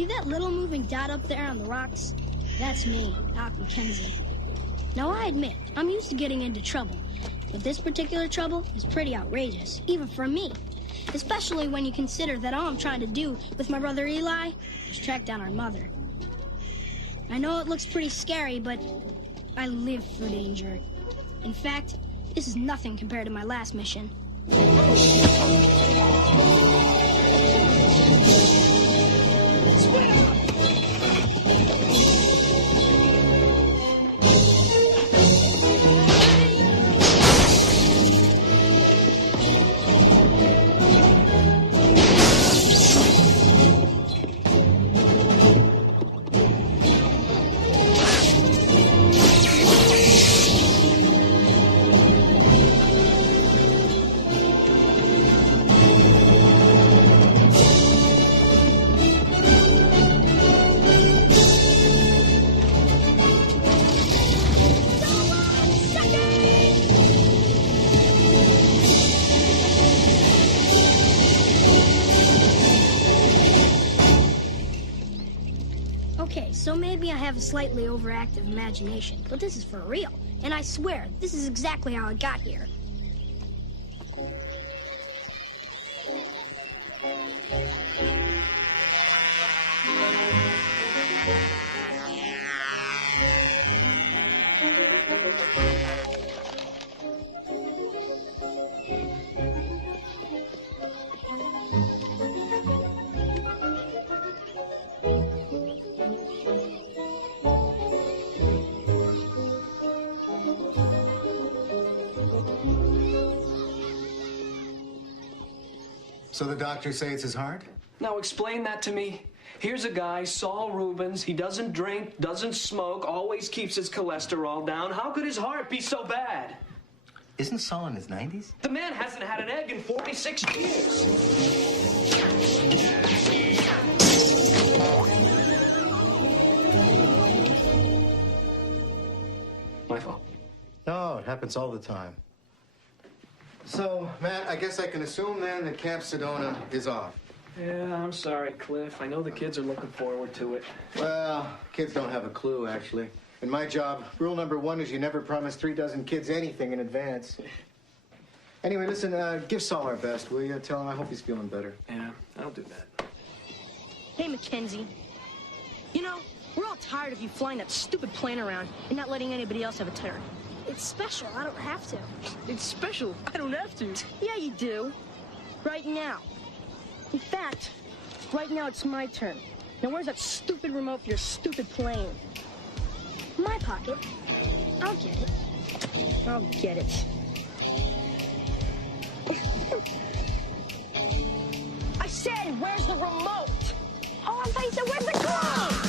See that little moving dot up there on the rocks? That's me, Doc Mackenzie. Now, I admit, I'm used to getting into trouble, but this particular trouble is pretty outrageous, even for me. Especially when you consider that all I'm trying to do with my brother Eli is track down our mother. I know it looks pretty scary, but I live for danger. In fact, this is nothing compared to my last mission. So maybe I have a slightly overactive imagination, but this is for real. And I swear, this is exactly how I got here. So the doctors say it's his heart? Now explain that to me. Here's a guy, Saul Rubens. He doesn't drink, doesn't smoke, always keeps his cholesterol down. How could his heart be so bad? Isn't Saul in his 90s? The man hasn't had an egg in 46 years. My fault. No, it happens all the time. So, Matt, I guess I can assume then that Camp Sedona is off. Yeah, I'm sorry, Cliff. I know the kids are looking forward to it. Well, kids don't have a clue, actually. In my job, rule number 1 is you never promise 36 kids anything in advance. Anyway, listen, give Saul our best, will you? Tell him I hope he's feeling better. Yeah, I'll do that. Hey, Mackenzie. You know, we're all tired of you flying that stupid plane around and not letting anybody else have a turn. It's special. I don't have to. It's special. I don't have to. Yeah, you do. Right now. In fact, right now it's my turn. Now, where's that stupid remote for your stupid plane? My pocket. I'll get it. I'll get it. I said, where's the remote? Oh, I thought you said, where's the glove?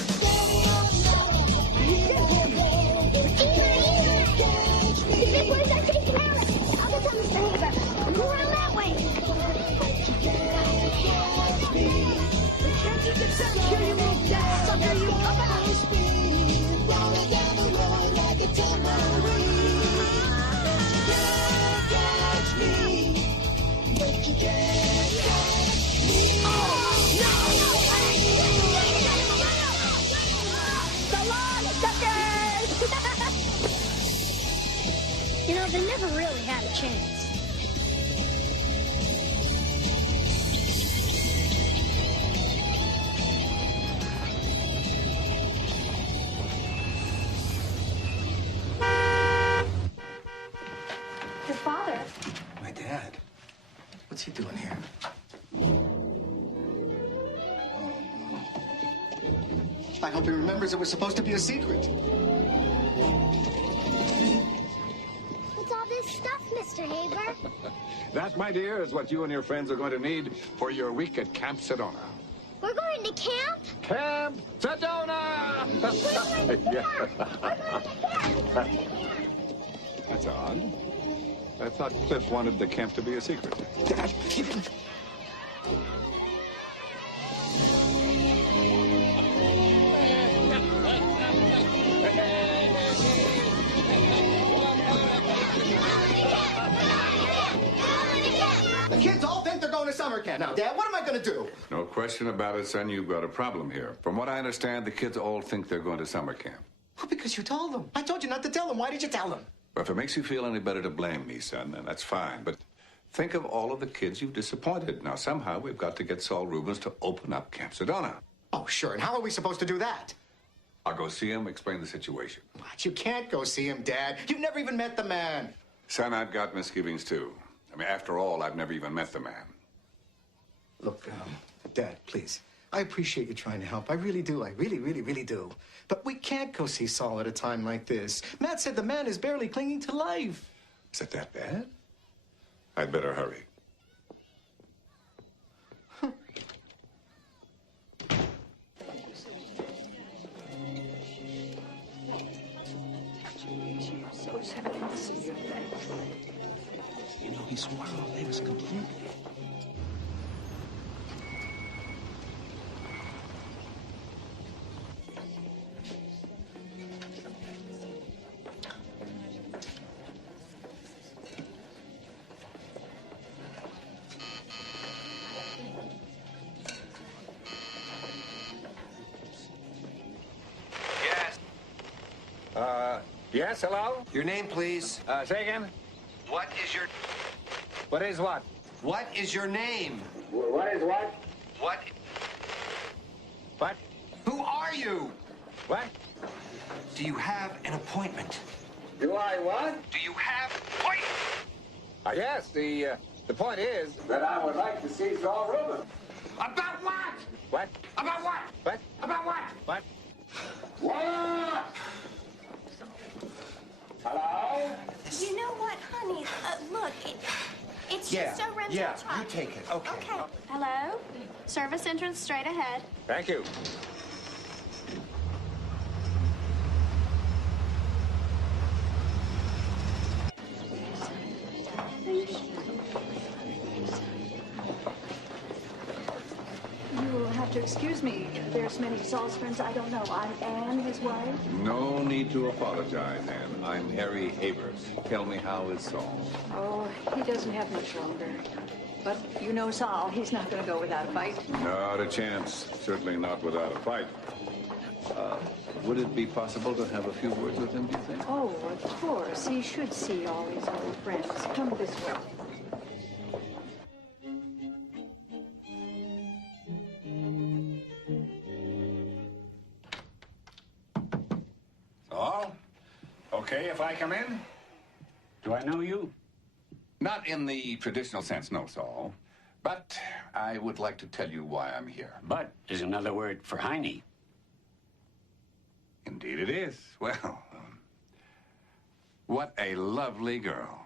Where's that big palace? I'll tell Mr. Haber. Go around that way. Mackenzie can send you, you little death sucker, you. Rolling down the road like a tambourine. Can't catch me, but you can't catch me. Oh, no! So long, suckers! You know, they never really had a chance. Your father. My dad? What's he doing here? I hope he remembers it was supposed to be a secret. What's all this stuff, Mr. Haber? That, my dear, is what you and your friends are going to need for your week at Camp Sedona. We're going to camp? Camp Sedona! We're going to camp! That's odd. I thought Cliff wanted the camp to be a secret. Dad, The kids all think they're going to summer camp. Now, Dad, what am I going to do? No question about it, son. You've got a problem here. From what I understand, the kids all think they're going to summer camp. Well, because you told them. I told you not to tell them. Why did you tell them? Well, if it makes you feel any better to blame me, son, then that's fine. But think of all of the kids you've disappointed. Now, somehow we've got to get Saul Rubens to open up Camp Sedona. Oh, sure. And how are we supposed to do that? I'll go see him, explain the situation. What? You can't go see him, Dad. You've never even met the man. Son, I've got misgivings, too. I mean, after all, I've never even met the man. Look, Dad, please. I appreciate you trying to help. I really do. I really, really, really do. But we can't go see Saul at a time like this. Matt said the man is barely clinging to life. Is it that bad? I'd better hurry. You know, he swore all day was complete. Yes, hello? Your name, please. Say again? What is your... What is what? What is your name? What is what? What... What? Who are you? What? Do you have an appointment? Do I what? Do you have appointment? Yes, the point is that I would like to see Saul Rubens. About what? What? About what? What? About what? What? What? Hello? You know what, honey? Look, it's just so rental you time. take it. Okay. Okay. Hello? Service entrance straight ahead. Thank you. You'll have to excuse me. There's many Saul's friends I don't know. I'm Anne, his wife. No need to apologize, Anne. I'm Harry Havers. Tell me, how is Saul? Oh, he doesn't have much longer. But you know Saul, he's not going to go without a fight. Not a chance. Certainly not without a fight. Would it be possible to have a few words with him, do you think? Oh, of course. He should see all his old friends. Come this way. Saul? Okay if I come in? Do I know you? Not in the traditional sense, no, Saul. But I would like to tell you why I'm here. But is another word for Heine. Indeed it is. Well, what a lovely girl.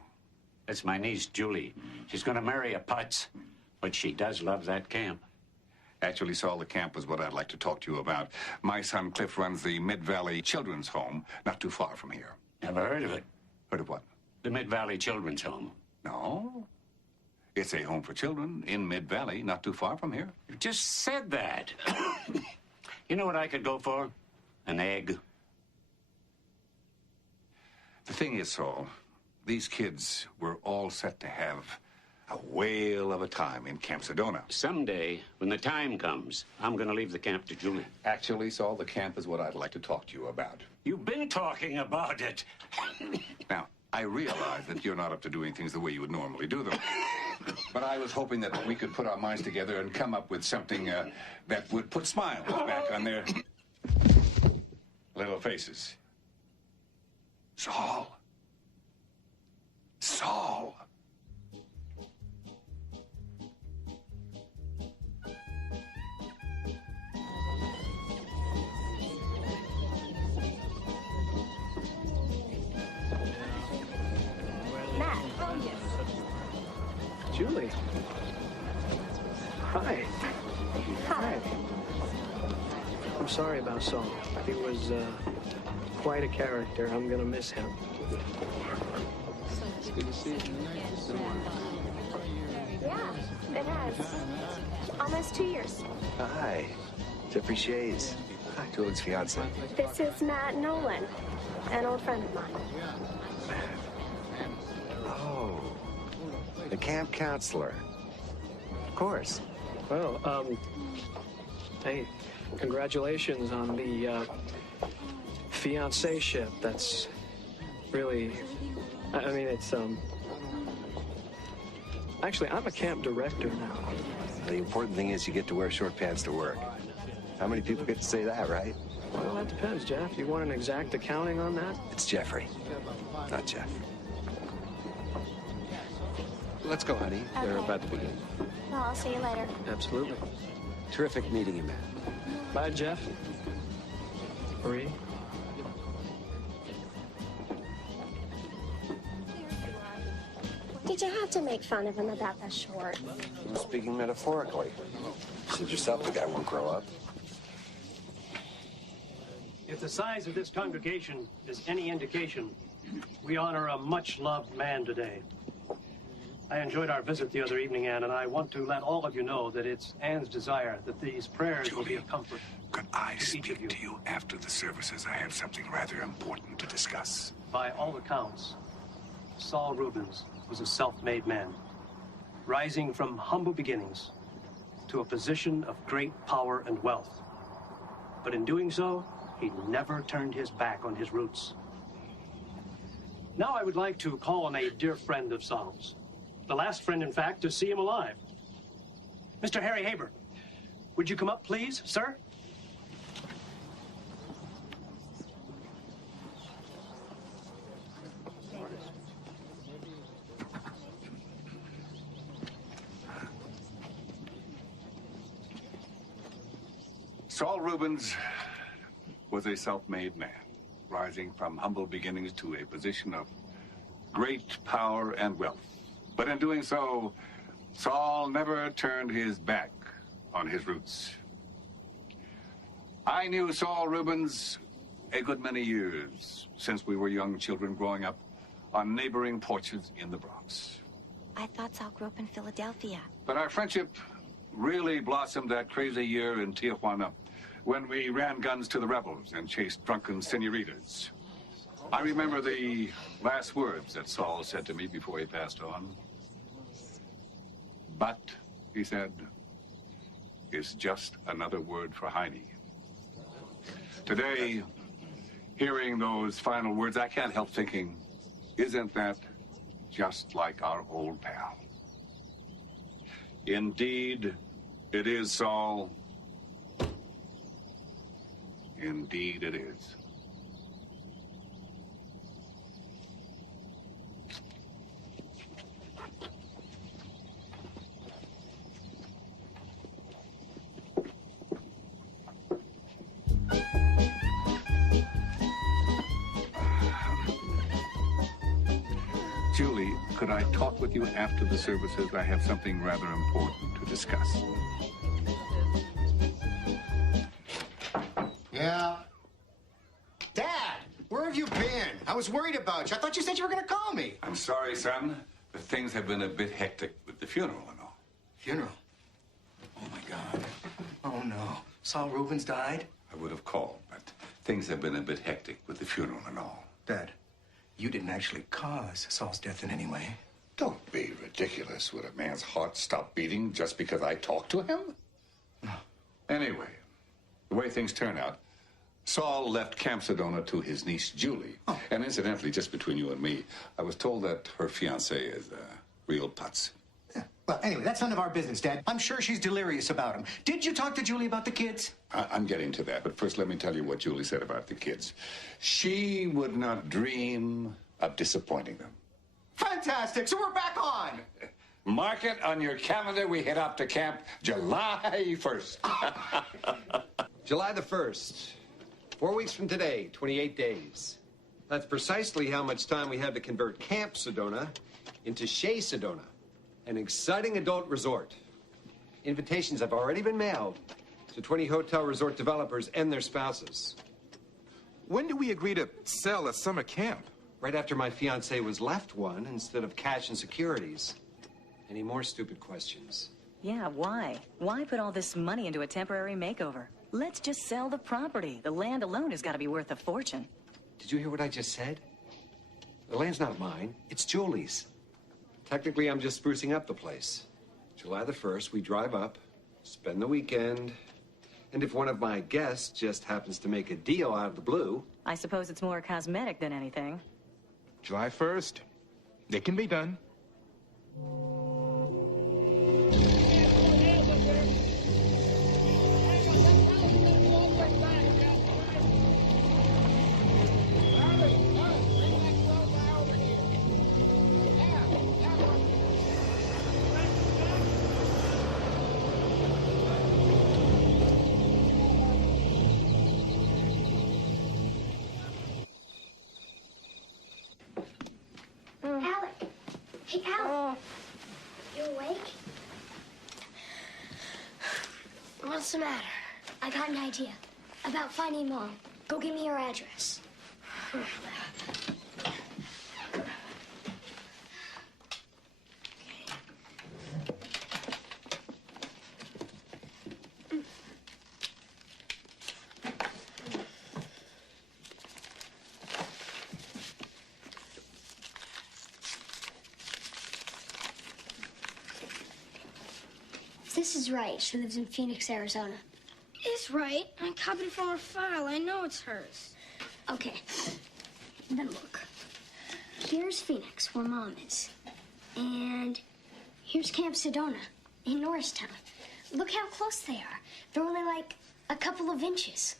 That's my niece, Julie. She's going to marry a putz, but she does love that camp. Actually, Saul, the camp is what I'd like to talk to you about. My son Cliff runs the Mid-Valley Children's Home, not too far from here. Never heard of it. Heard of what? The Mid-Valley Children's Home. No. It's a home for children in Mid-Valley, not too far from here. You just said that. You know what I could go for? An egg. The thing is, Saul, these kids were all set to have a whale of a time in Camp Sedona. Someday, when the time comes, I'm going to leave the camp to Julie. Actually, Saul, the camp is what I'd like to talk to you about. You've been talking about it. Now, I realize that you're not up to doing things the way you would normally do them. But I was hoping that we could put our minds together and come up with something that would put smiles back on their little faces. Saul. Saul. Matt. Oh, yes. Julie. Hi. Hi. I'm sorry about Saul. He was quite a character. I'm going to miss him. It's good to see you. Yeah, it has. Almost 2 years. Hi, Jeffrey Shays. Hi, Julie's fiance. This is Matt Nolan, an old friend of mine. Oh, the camp counselor. Of course. Well, hey, congratulations on the fiancé-ship. That's really, I mean, it's, actually, I'm a camp director now. The important thing is you get to wear short pants to work. How many people get to say that, right? Well, that depends, Jeff. You want an exact accounting on that? It's Jeffrey, not Jeff. Let's go, honey. Okay. They're about to begin. Well, I'll see you later. Absolutely. Terrific meeting you, man. Bye, Jeff. Marie. Did you have to make fun of him about the shorts? You were speaking metaphorically. You said yourself the guy won't grow up. If the size of this congregation is any indication, we honor a much-loved man today. I enjoyed our visit the other evening, Anne, and I want to let all of you know that it's Anne's desire that these prayers will be a comfort. Could I to each of speak to you after the services? I have something rather important to discuss. By all accounts, Saul Rubens was a self-made man, rising from humble beginnings to a position of great power and wealth. But in doing so, he never turned his back on his roots. Now I would like to call on a dear friend of Saul's. The last friend, in fact, to see him alive. Mr. Harry Haber, would you come up, please, sir? Saul Rubens was a self-made man, rising from humble beginnings to a position of great power and wealth. But in doing so, Saul never turned his back on his roots. I knew Saul Rubens a good many years since we were young children growing up on neighboring porches in the Bronx. I thought Saul grew up in Philadelphia. But our friendship really blossomed that crazy year in Tijuana when we ran guns to the rebels and chased drunken senoritas. I remember the last words that Saul said to me before he passed on. But, he said, is just another word for Heine. Today, hearing those final words, I can't help thinking, isn't that just like our old pal? Indeed, it is, Saul. Indeed, it is. Julie, could I talk with you after the services? I have something rather important to discuss. Yeah? Dad, where have you been? I was worried about you. I thought you said you were going to call me. I'm sorry, son, but things have been a bit hectic with the funeral and all. Funeral? Oh, my God. Oh, no. Saul Rubens died? I would have called, but things have been a bit hectic with the funeral and all. Dad, you didn't actually cause Saul's death in any way. Don't be ridiculous. Would a man's heart stop beating just because I talked to him? No. Anyway, the way things turn out, Saul left Camp Sedona to his niece, Julie. Oh. And incidentally, just between you and me, I was told that her fiancé is real putz. Yeah. Well, anyway, that's none of our business, Dad. I'm sure she's delirious about him. Did you talk to Julie about the kids? I'm getting to that, but first let me tell you what Julie said about the kids. She would not dream of disappointing them. Fantastic! So we're back on! Mark it on your calendar. We head off to camp July 1st. July the 1st. 4 weeks from today, 28 days. That's precisely how much time we have to convert Camp Sedona into Chez Sedona, an exciting adult resort. Invitations have already been mailed to 20 hotel resort developers and their spouses. When did we agree to sell a summer camp? Right after my fiancée was left one instead of cash and securities. Any more stupid questions? Yeah, why? Why put all this money into a temporary makeover? Let's just sell the property. The land alone has got to be worth a fortune. Did you hear what I just said? The land's not mine. It's Julie's. Technically, I'm just sprucing up the place. July the 1st, we drive up, spend the weekend, and if one of my guests just happens to make a deal out of the blue... I suppose it's more cosmetic than anything. July 1st. It can be done. Alec. Hey, Alec. You awake? What's the matter? I got an idea. About finding Mom. Go give me her address. This is right. She lives in Phoenix, Arizona. It's right. I copied it from her file. I know it's hers. Okay. Then look. Here's Phoenix, where Mom is. And here's Camp Sedona in Norristown. Look how close they are. They're only like a couple of inches.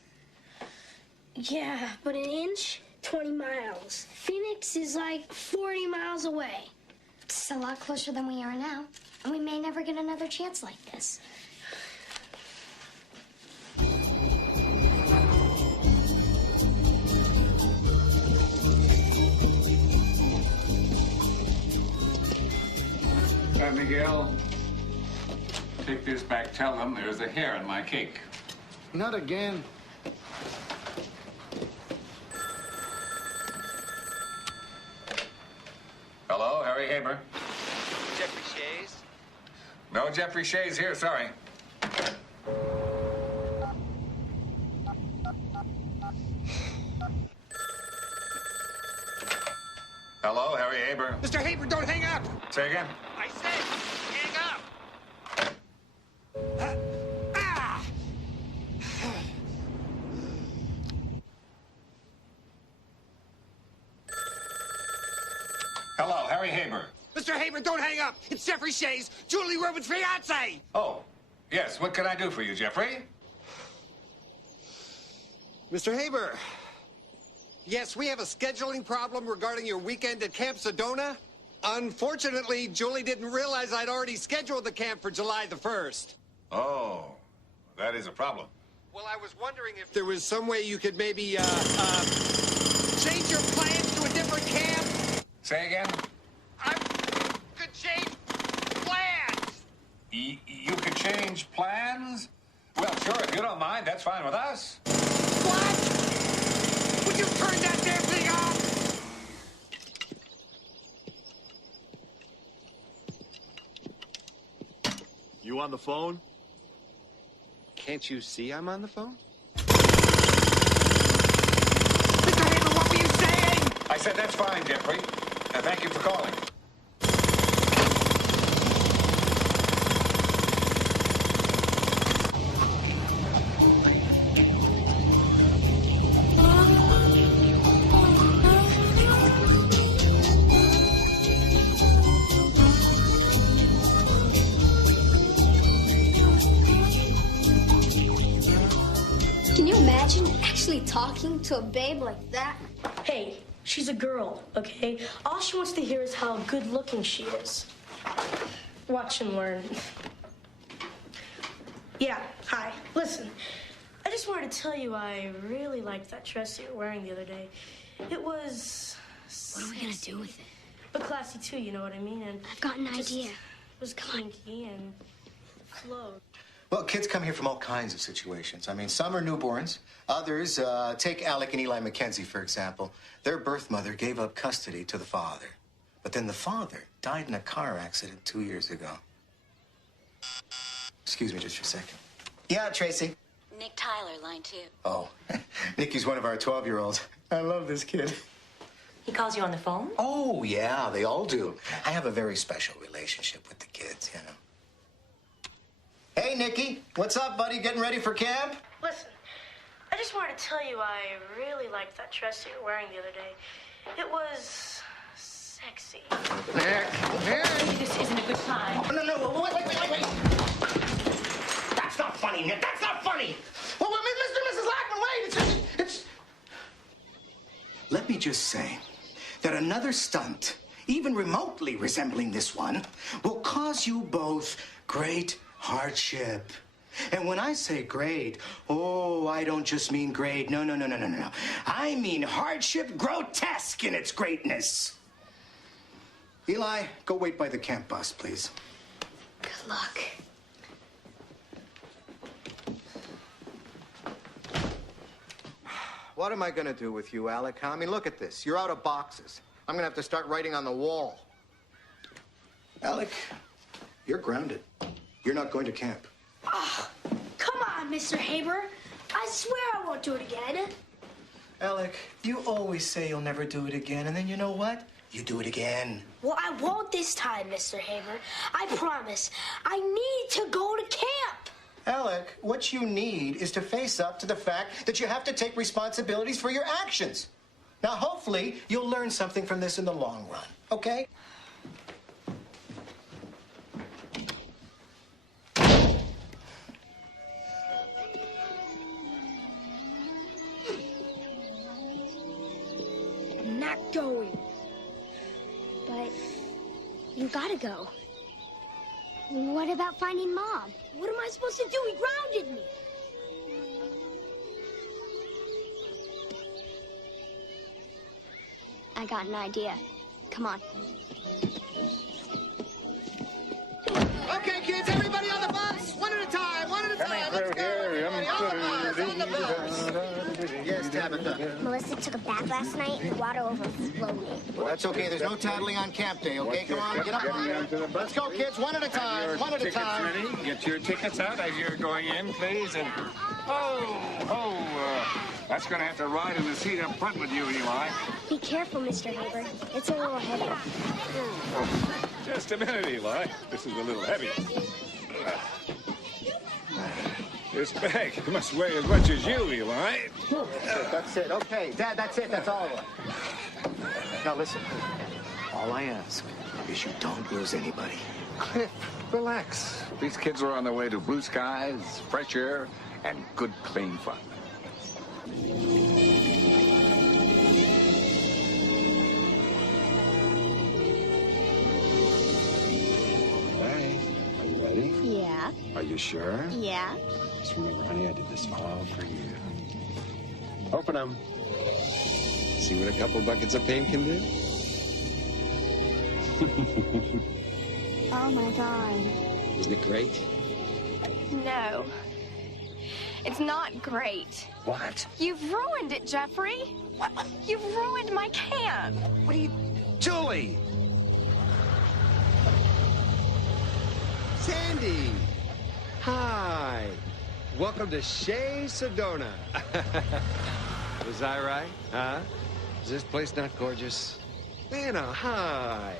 Yeah, but an inch, 20 miles. Phoenix is like 40 miles away. It's a lot closer than we are now. And we may never get another chance like this. Miguel, take this back. Tell them there's a hair in my cake. Not again. Hello, Harry Haber. Jeffrey Shays? No Jeffrey Shays here, sorry. Hello, Harry Haber. Mr. Haber, don't hang up! Say again? I said, hang up! Hello, Harry Haber. Mr. Haber, don't hang up! It's Jeffrey Shays, Julie Rubin's fiancé! Oh, yes. What can I do for you, Jeffrey? Mr. Haber, yes, we have a scheduling problem regarding your weekend at Camp Sedona. Unfortunately, Julie didn't realize I'd already scheduled the camp for July the 1st. Oh, that is a problem. Well, I was wondering if there was some way you could maybe, change your plans to a different camp. Say again? Could change plans! You could change plans? Well, sure, if you don't mind, that's fine with us. What? Would you turn that damn thing off? You on the phone? Can't you see I'm on the phone? Mr. Haber, what were you saying? I said that's fine, Jeffrey. And thank you for calling. Can you imagine actually talking to a babe like that? Hey, she's a girl, okay? All she wants to hear is how good looking she is. Watch and learn. Yeah, hi. Listen, I just wanted to tell you I really liked that dress you were wearing the other day. It was... What are we gonna do with it? But classy too, you know what I mean? And I've got an idea. It was kinky and flowed. Well, kids come here from all kinds of situations. I mean, some are newborns. Others, take Alec and Eli McKenzie, for example. Their birth mother gave up custody to the father. But then the father died in a car accident 2 years ago. Excuse me just for a second. Yeah, Tracy. Nick Tyler, line 2. Oh, Nikki's one of our 12-year-olds. I love this kid. He calls you on the phone? Oh, yeah, they all do. I have a very special relationship with the kids, you know. Hey, Nikki. What's up, buddy? Getting ready for camp? Listen, I just wanted to tell you I really liked that dress you were wearing the other day. It was sexy. Nick. This isn't a good time. No, wait. That's not funny, Nick. That's not funny. Well, Mr. and Mrs. Lackman, wait. It's... Let me just say that another stunt, even remotely resembling this one, will cause you both great hardship. And when I say great, oh, I don't just mean great. No. I mean hardship grotesque in its greatness. Eli, go wait by the camp bus, please. Good luck. What am I going to do with you, Alec? Huh? I mean, look at this. You're out of boxes. I'm going to have to start writing on the wall. Alec, you're grounded. You're not going to camp. Oh, come on, Mr. Haber. I swear I won't do it again. Alec, you always say you'll never do it again, and then you know what? You do it again. Well, I won't this time, Mr. Haber. I promise. I need to go to camp. Alec, what you need is to face up to the fact that you have to take responsibilities for your actions. Now, hopefully, you'll learn something from this in the long run, okay? I'm not going. But you gotta go. What about finding Mom? What am I supposed to do? He grounded me. I got an idea. Come on. Okay, kids, everybody on the bus. One at a time. Let's go. Everybody on the bus. Yes, Tabitha. Melissa took a bath last night. The water overflowed. Well, that's okay. There's no tattling on camp day, okay? Come on, get up on there. Let's go, kids. One at a time. One at a time. Ready? Get your tickets out as you're going in, please. And that's going to have to ride in the seat up front with you, Eli. Be careful, Mr. Haber. It's a little heavy. Just a minute, Eli. This is a little heavy. This bag must weigh as much as you, Eli. That's it. Okay, Dad, that's it. That's all of it. Now, listen. All I ask is you don't lose anybody. Cliff, relax. These kids are on their way to blue skies, fresh air, and good, clean fun. Hey, are you ready? Yeah. Are you sure? Yeah. Just remember, honey, I did this all for you. Open them. See what a couple buckets of paint can do? Oh, my God. Isn't it great? No. It's not great. What? You've ruined it, Jeffrey. You've ruined my camp. What are you... Julie! Sandy! Hi! Welcome to Shea Sedona. Was I right? Huh? Is this place not gorgeous? Anna, hi!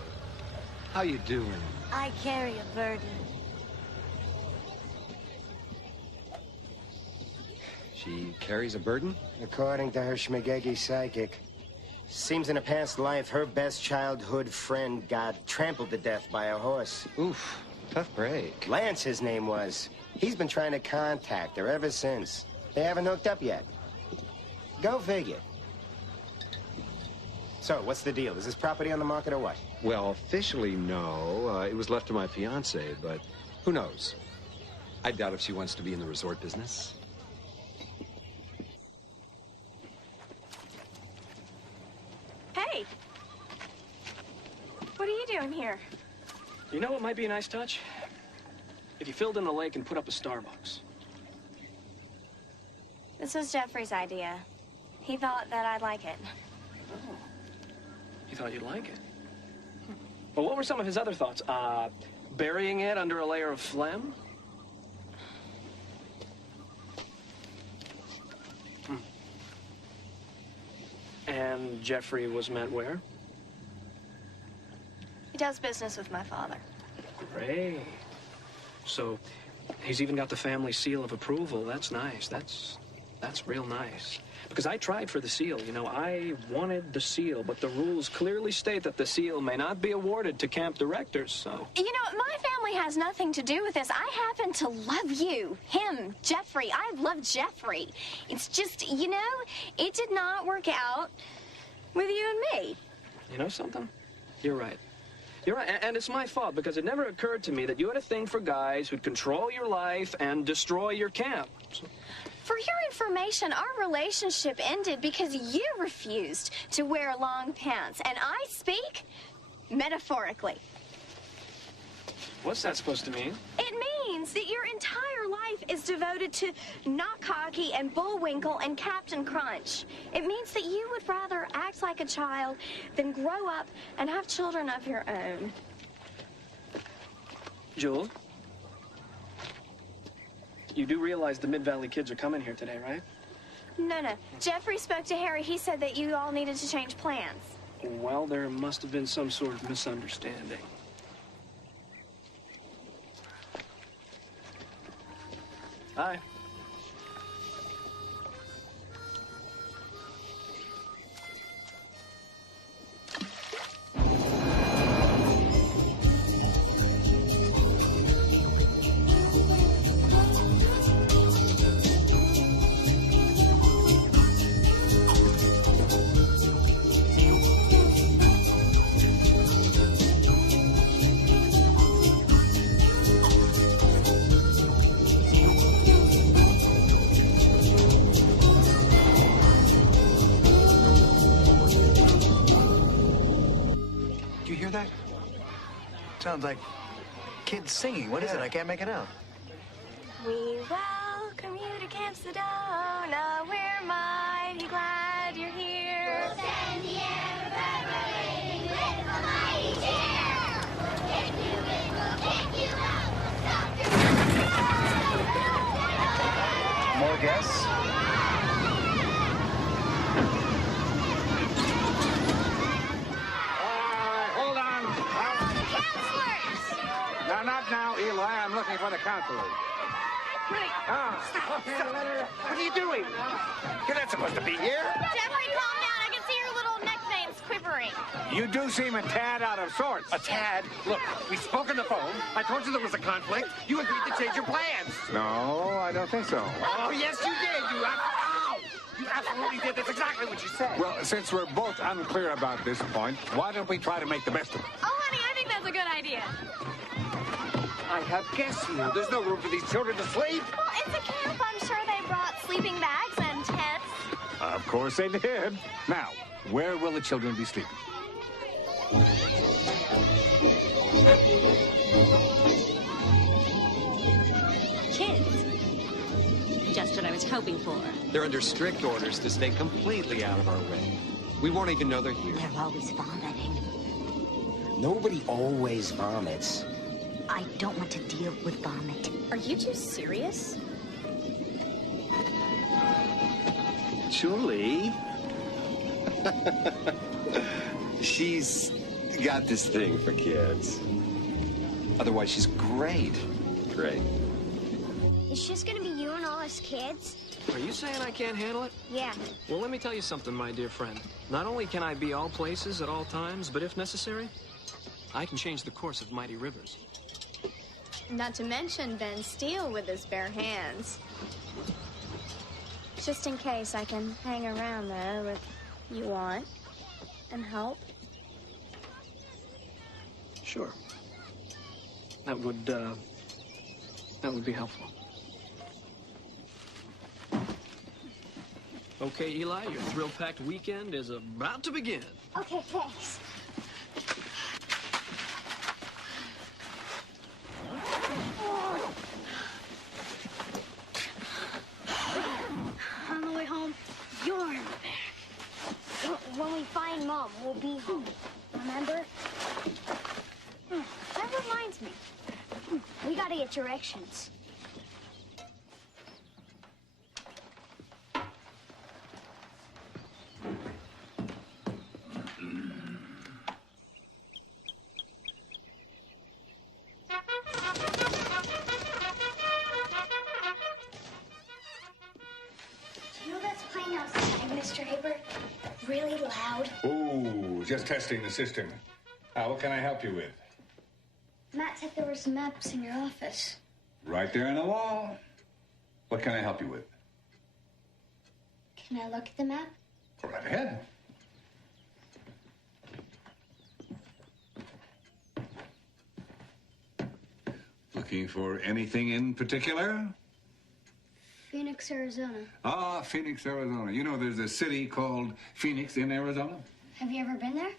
How you doing? I carry a burden. She carries a burden? According to her schmagegi psychic, seems in a past life her best childhood friend got trampled to death by a horse. Oof, tough break. Lance, his name was. He's been trying to contact her ever since. They haven't hooked up yet. Go figure. So, what's the deal? Is this property on the market or what? Well, officially, no. It was left to my fiancée, but who knows? I doubt if she wants to be in the resort business. Hey! What are you doing here? You know what might be a nice touch? If you filled in the lake and put up a Starbucks. This was Jeffrey's idea. He thought that I'd like it. Oh. You thought you'd like it? Well, what were some of his other thoughts? Burying it under a layer of phlegm? And Jeffrey was met where? He does business with my father. Great. So, He's even got the family seal of approval. That's nice. That's real nice. Because I tried for the seal, you know. I wanted the seal, but the rules clearly state that the seal may not be awarded to camp directors, so... You know, my family has nothing to do with this. I happen to love you, him, Jeffrey. I love Jeffrey. It's just, you know, it did not work out with you and me. You know something? You're right. You're right, and it's my fault, because it never occurred to me that you had a thing for guys who'd control your life and destroy your camp. So... For your information, our relationship ended because you refused to wear long pants, and I speak metaphorically. What's that supposed to mean? It means that your entire life is devoted to Knock Hockey and Bullwinkle and Captain Crunch. It means that you would rather act like a child than grow up and have children of your own. Jules? You do realize the Mid-Valley kids are coming here today, right? No. Jeffrey spoke to Harry. He said that you all needed to change plans. Well, there must have been some sort of misunderstanding. Hi. Sounds like kids singing. What is it? I can't make it out. We welcome you to Camp Sedona. We're mighty glad you're here. We'll send the air reverberating with a mighty cheer. If you win, we'll kick you out. We'll stop your... More guests? No, not now, Eli. I'm looking for the counselors. Stop. What are you doing? You're not supposed to be here. Jeffrey, calm down. I can see your little neck veins quivering. You do seem a tad out of sorts. A tad? Look, we spoke on the phone. I told you there was a conflict. You agreed to change your plans. No, I don't think so. Oh, yes, you did. You absolutely did. That's exactly what you said. Well, since we're both unclear about this point, why don't we try to make the best of it? Oh, honey, I think that's a good idea. I have guests here. There's no room for these children to sleep. Well, it's a camp. I'm sure they brought sleeping bags and tents. Of course they did. Now, where will the children be sleeping? Kids. Just what I was hoping for. They're under strict orders to stay completely out of our way. We won't even know they're here. They're always vomiting. Nobody always vomits. I don't want to deal with vomit. Are you two serious? Julie? She's got this thing for kids. Otherwise, she's great. Great. It's just gonna be you and all us kids? Are you saying I can't handle it? Yeah. Well, let me tell you something, my dear friend. Not only can I be all places at all times, but if necessary, I can change the course of mighty rivers. Not to mention Ben Steele with his bare hands. Just in case, I can hang around, though, if you want, and help. Sure. That would be helpful. Okay, Eli, your thrill-packed weekend is about to begin. Okay, thanks. On the way home, you're in the back. When we find Mom, we'll be home. Remember? That reminds me. We gotta get directions. loud. Ooh, just testing the system. What can I help you with? Matt said there were some maps in your office. Right there on the wall. What can I help you with? Can I look at the map? Go right ahead. Looking for anything in particular? Phoenix, Arizona. Ah, Phoenix, Arizona. You know there's a city called Phoenix in Arizona? Have you ever been there?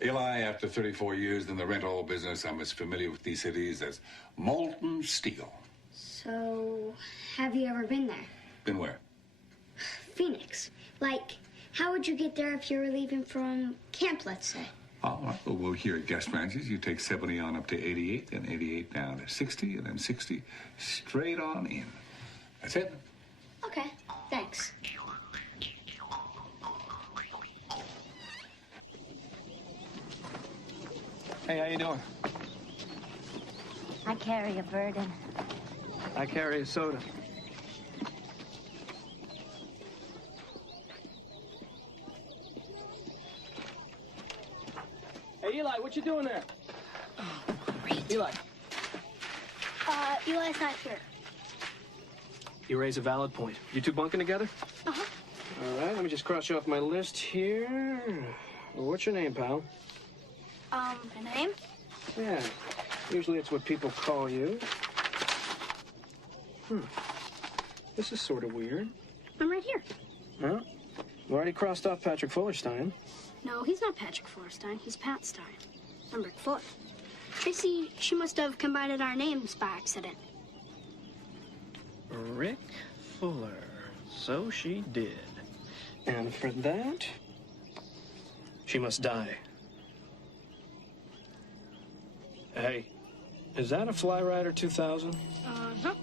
Eli, after 34 years in the rental business, I'm as familiar with these cities as molten steel. So, have you ever been there? Been where? Phoenix. Like, how would you get there if you were leaving from camp, let's say? All right, well, we're here at guest ranches. You take 70 on up to 88, and 88 down to 60, and then 60 straight on in. That's it. Okay, thanks. Hey, how you doing? I carry a burden. I carry a soda. Hey, Eli, what you doing there? Oh, great. Eli. Eli's not here. You raise a valid point. You two bunking together? Uh-huh. All right, let me just cross you off my list here. What's your name, pal? My name? Yeah, usually it's what people call you. This is sort of weird. I'm right here. Huh? You already crossed off Patrick Fullerstein. No, he's not Patrick Fullerstein. He's Pat Stein. I'm Rick Fuller. Tracy, she must have combined our names by accident. Rick Fuller. So she did. And for that, she must die. Hey, is that a Fly Rider 2000? Uh-huh.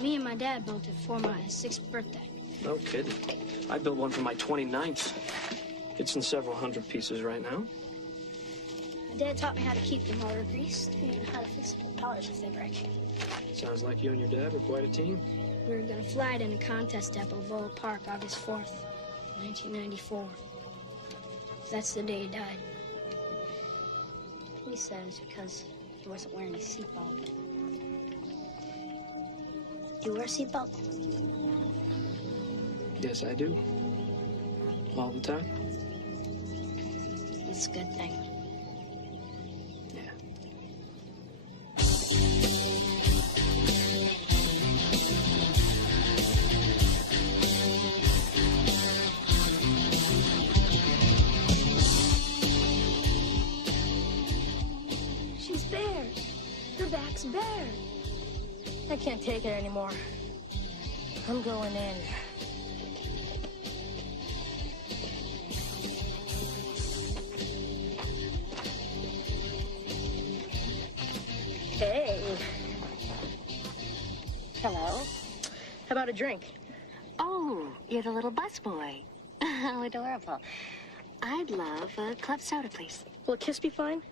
Me and my dad built it for my 6th birthday. No kidding. I built one for my 29th. It's in several hundred pieces right now. My dad taught me how to keep the motor greased and how to fix the propellers if they break. Sounds like you and your dad were quite a team. We were going to fly it in a contest at Balboa Park August 4th, 1994. That's the day he died. He said it's because he wasn't wearing his seatbelt. Do you wear a seatbelt? Yes, I do. All the time. That's a good thing. Yeah. She's bare. Her back's bare. I can't take it anymore. I'm going in. Hey. Hello. How about a drink? Oh, you're the little busboy. How adorable. I'd love a club soda, please. Will a kiss be fine?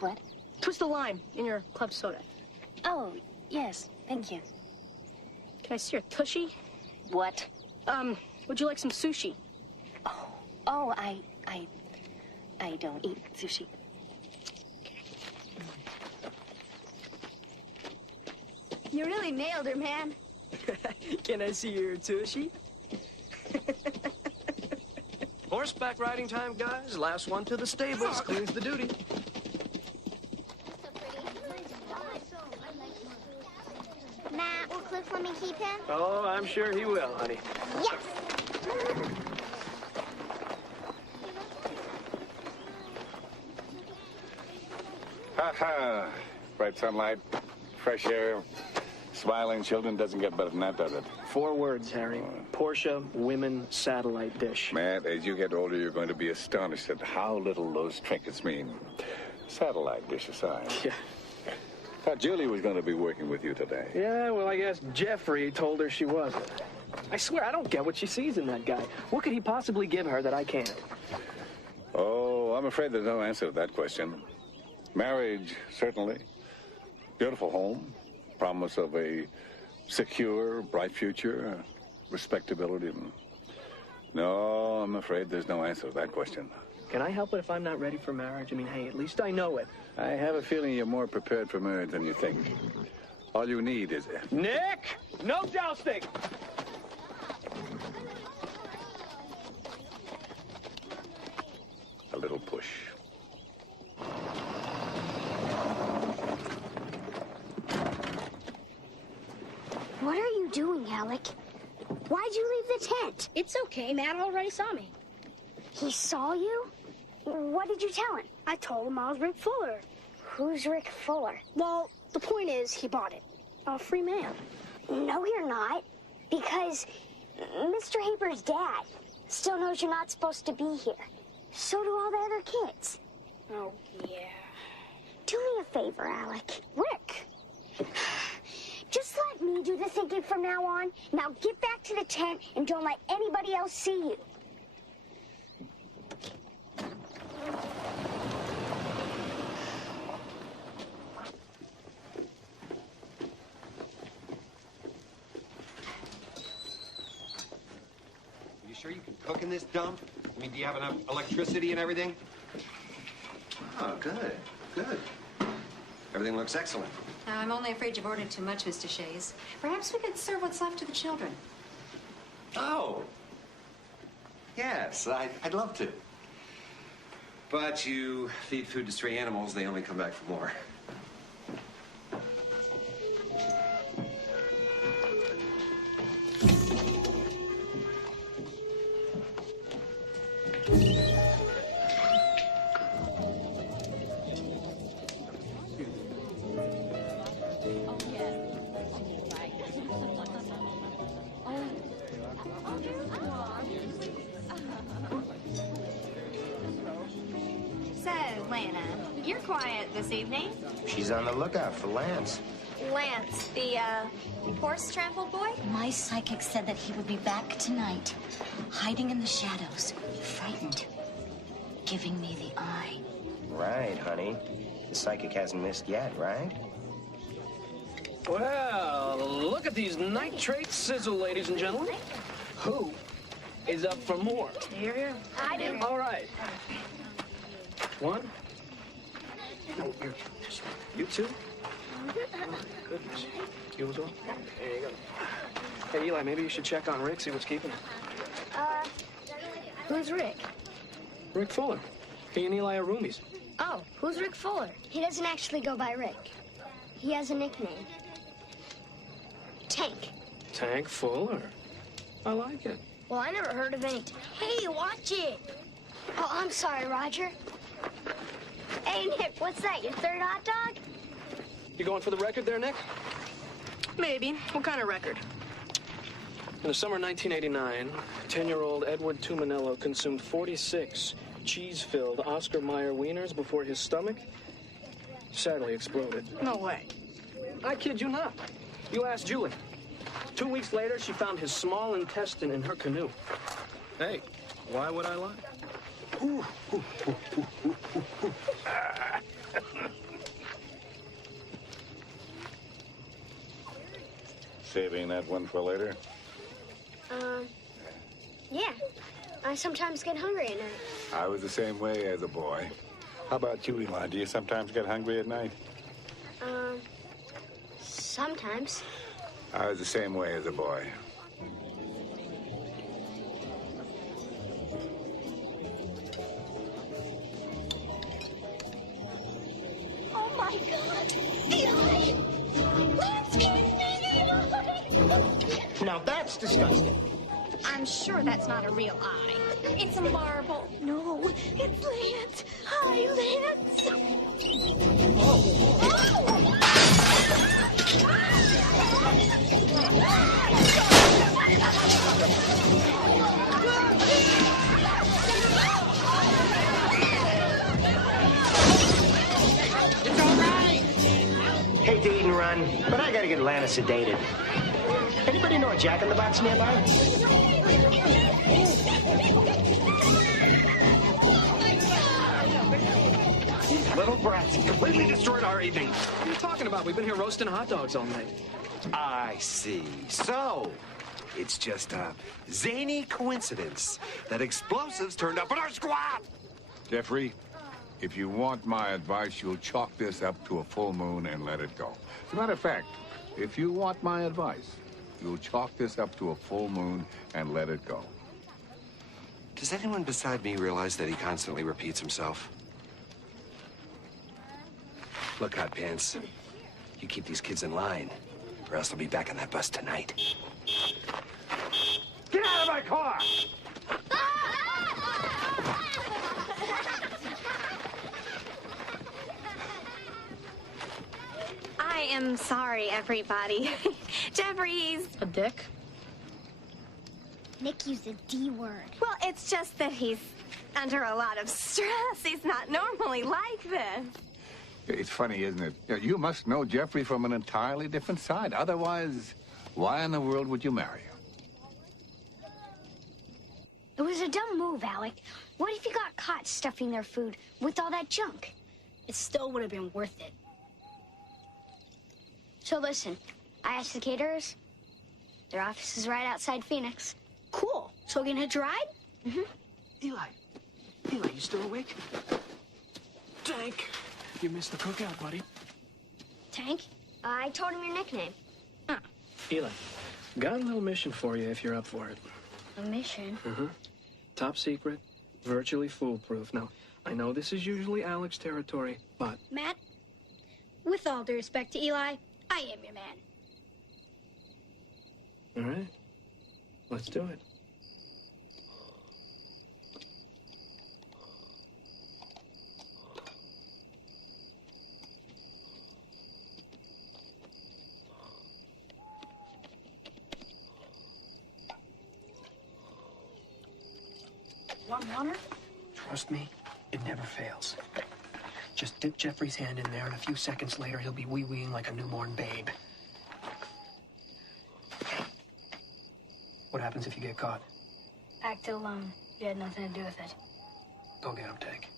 What? Twist the lime in your club soda. Oh, yes. Thank you. Can I see your tushy? What? Would you like some sushi? Oh, I don't eat sushi. You really nailed her, man. Can I see your tushy? Horseback riding time, guys. Last one to the stables. Cleans the duty. Matt, will Cliff let me keep him? Oh, I'm sure he will, honey. Yes! Ha-ha. Bright sunlight, fresh air, smiling children. Doesn't get better than that, does it? 4 words, Harry. Porsche women satellite dish. Matt, as you get older, you're going to be astonished at how little those trinkets mean. Satellite dish aside. Yeah. Thought Julie was going to be working with you today. Yeah, well, I guess Jeffrey told her she wasn't. I swear, I don't get what she sees in that guy. What could he possibly give her that I can't? Oh, I'm afraid there's no answer to that question. Marriage, certainly. Beautiful home. Promise of a secure, bright future. Respectability. No, I'm afraid there's no answer to that question. Can I help it if I'm not ready for marriage? I mean, hey, at least I know it. I have a feeling you're more prepared for marriage than you think. All you need is... Nick! No jousting! a little push. What are you doing, Alec? Why'd you leave the tent? It's okay. Matt already saw me. He saw you? What did you tell him? I told him I was Rick Fuller. Who's Rick Fuller? Well, the point is, he bought it. I'm a free man. No, you're not. Because Mr. Haber's dad still knows you're not supposed to be here. So do all the other kids. Oh, yeah. Do me a favor, Alec. Rick. Just let me do the thinking from now on. Now get back to the tent and don't let anybody else see you. You sure you can cook in this dump? I mean, do you have enough electricity and everything? Oh, good, good. Everything looks excellent. I'm only afraid you've ordered too much, Mr. Shays. Perhaps we could serve what's left to the children. Oh. Yes, I'd love to. But you feed food to stray animals, they only come back for more. So, Lana, you're quiet this evening. She's on the lookout for Lance. Lance, the, horse-trampled boy? My psychic said that he would be back tonight, hiding in the shadows, frightened, giving me the eye. Right, honey. The psychic hasn't missed yet, right? Well, look at these nitrate sizzle, ladies and gentlemen. Who is up for more? Here. I do. All right. One. No, you two? Oh, goodness. You as well? There you go. Hey, Eli, maybe you should check on Rick, see what's keeping him. Who's Rick? Rick Fuller. He and Eli are roomies. Oh, who's Rick Fuller? He doesn't actually go by Rick. He has a nickname. Tank. Tank Fuller. I like it. Well, I never heard of any... Hey, watch it! Oh, I'm sorry, Roger. Hey, Nick, what's that, your third hot dog? You going for the record there, Nick? Maybe. What kind of record? In the summer of 1989, 10-year-old Edward Tumanello consumed 46 cheese-filled Oscar Mayer wieners before his stomach sadly exploded. No way. I kid you not. You ask Julie. 2 weeks later, she found his small intestine in her canoe. Hey, why would I lie? Saving that one for later? Yeah. I sometimes get hungry at night. I was the same way as a boy. How about you, Eli? Do you sometimes get hungry at night? Sometimes. I was the same way as a boy. Oh, my God! Eli! Let's kiss me, Now that's disgusting. I'm sure that's not a real eye. It's a marble. No, it's Lance. Hi, Lance. It's all right. Hate to eat and run, but I gotta get Lana sedated. Anybody know a Jack in the Box nearby? These little brats completely destroyed our evening. What are you talking about? We've been here roasting hot dogs all night. I see. So, It's just a zany coincidence that explosives turned up in our squad. Jeffrey, if you want my advice, you'll chalk this up to a full moon and let it go. As a matter of fact, if you want my advice, you'll chalk this up to a full moon and let it go. Does anyone beside me realize that he constantly repeats himself? Look, Hot Pants, you keep these kids in line, or else they'll be back on that bus tonight. Get out of my car! I am sorry, everybody. Jeffrey's a dick. Nick used the D word. Well, it's just that he's under a lot of stress. He's not normally like this. It's funny, isn't it? You must know Jeffrey from an entirely different side. Otherwise, why in the world would you marry him? It was a dumb move, Alec. What if you got caught stuffing their food with all that junk? It still would have been worth it. So listen, I asked the caterers. Their office is right outside Phoenix. Cool. So we can hitch a ride? Mm-hmm. Eli, you still awake? Tank, you missed the cookout, buddy. Tank? I told him your nickname. Huh. Eli, got a little mission for you if you're up for it. A mission? Mm-hmm. Top secret, virtually foolproof. Now, I know this is usually Alec's territory, but... Matt, with all due respect to Eli, I am your man. All right. Let's do it. Want water? Trust me, it never fails. Just dip Jeffrey's hand in there, and a few seconds later, he'll be wee-weeing like a newborn babe. What happens if you get caught? Act alone. You had nothing to do with it. Go get him, Tank.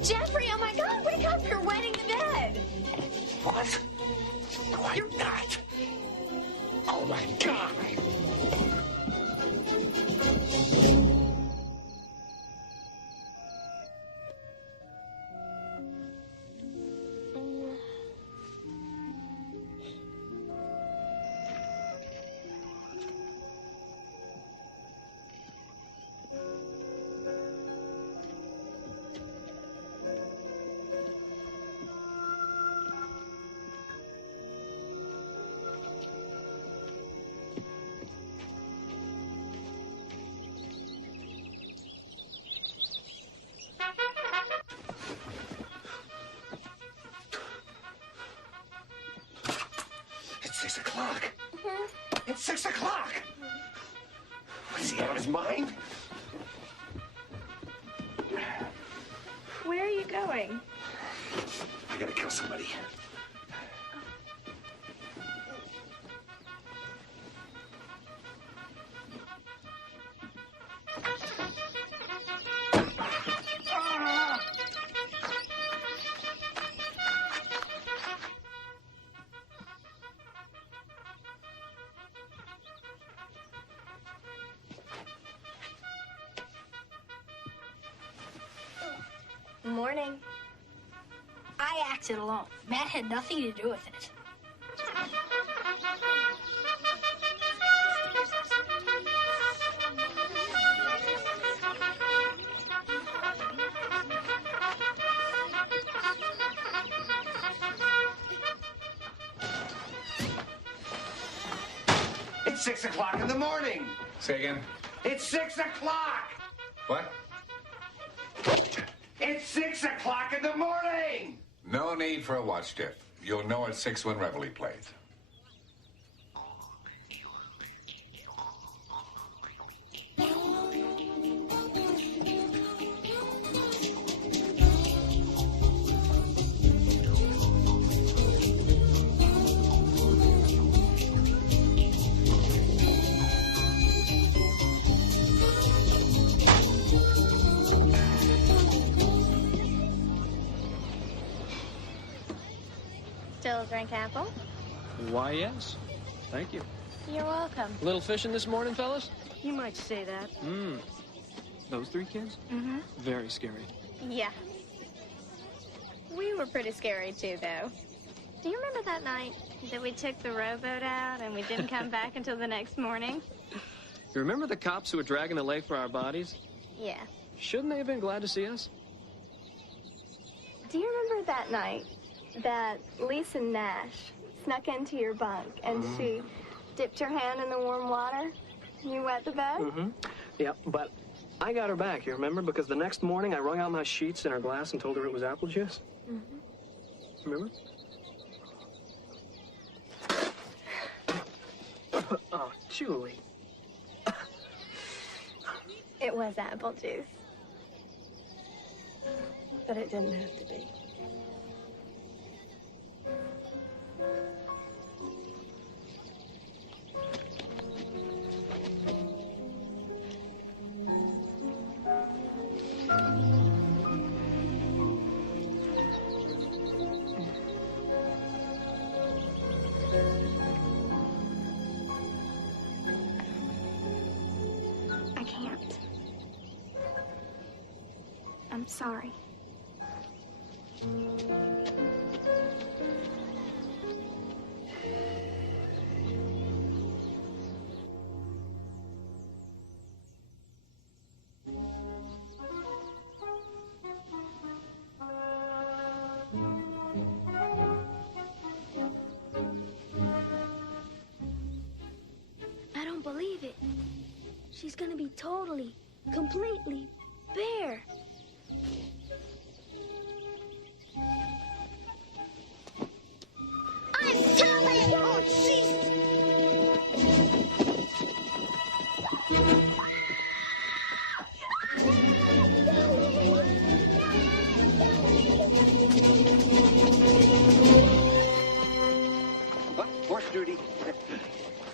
Jeffrey, oh my God, wake up! You're wetting the bed! What? No, I'm not. Oh, my God. 6 o'clock. It's 6 o'clock. Was he out of his mind? Where are you going? I gotta kill somebody. Morning. I acted alone. Matt had nothing to do with it. It's 6 o'clock in the morning. Say again? It's 6 o'clock. What? It's 6 o'clock in the morning. No need for a watch, Jeff. You'll know at 6 when Reveille plays. Still a drink apple? Why, yes. Thank you. You're welcome. Little fishing this morning, fellas? You might say that. Those 3 kids? Mm-hmm. Very scary. Yeah. We were pretty scary, too, though. Do you remember that night that we took the rowboat out and we didn't come back until the next morning? You remember the cops who were dragging the lake for our bodies? Yeah. Shouldn't they have been glad to see us? Do you remember that night that Lisa Nash snuck into your bunk and she dipped her hand in the warm water? You wet the bed? Yeah, but I got her back, you remember? Because the next morning I wrung out my sheets in her glass and told her it was apple juice. Remember? Oh, Julie. It was apple juice. But it didn't have to be. I can't. I'm sorry. I don't believe it. She's gonna be totally, completely bare. I'm coming! Oh, What? Horse duty.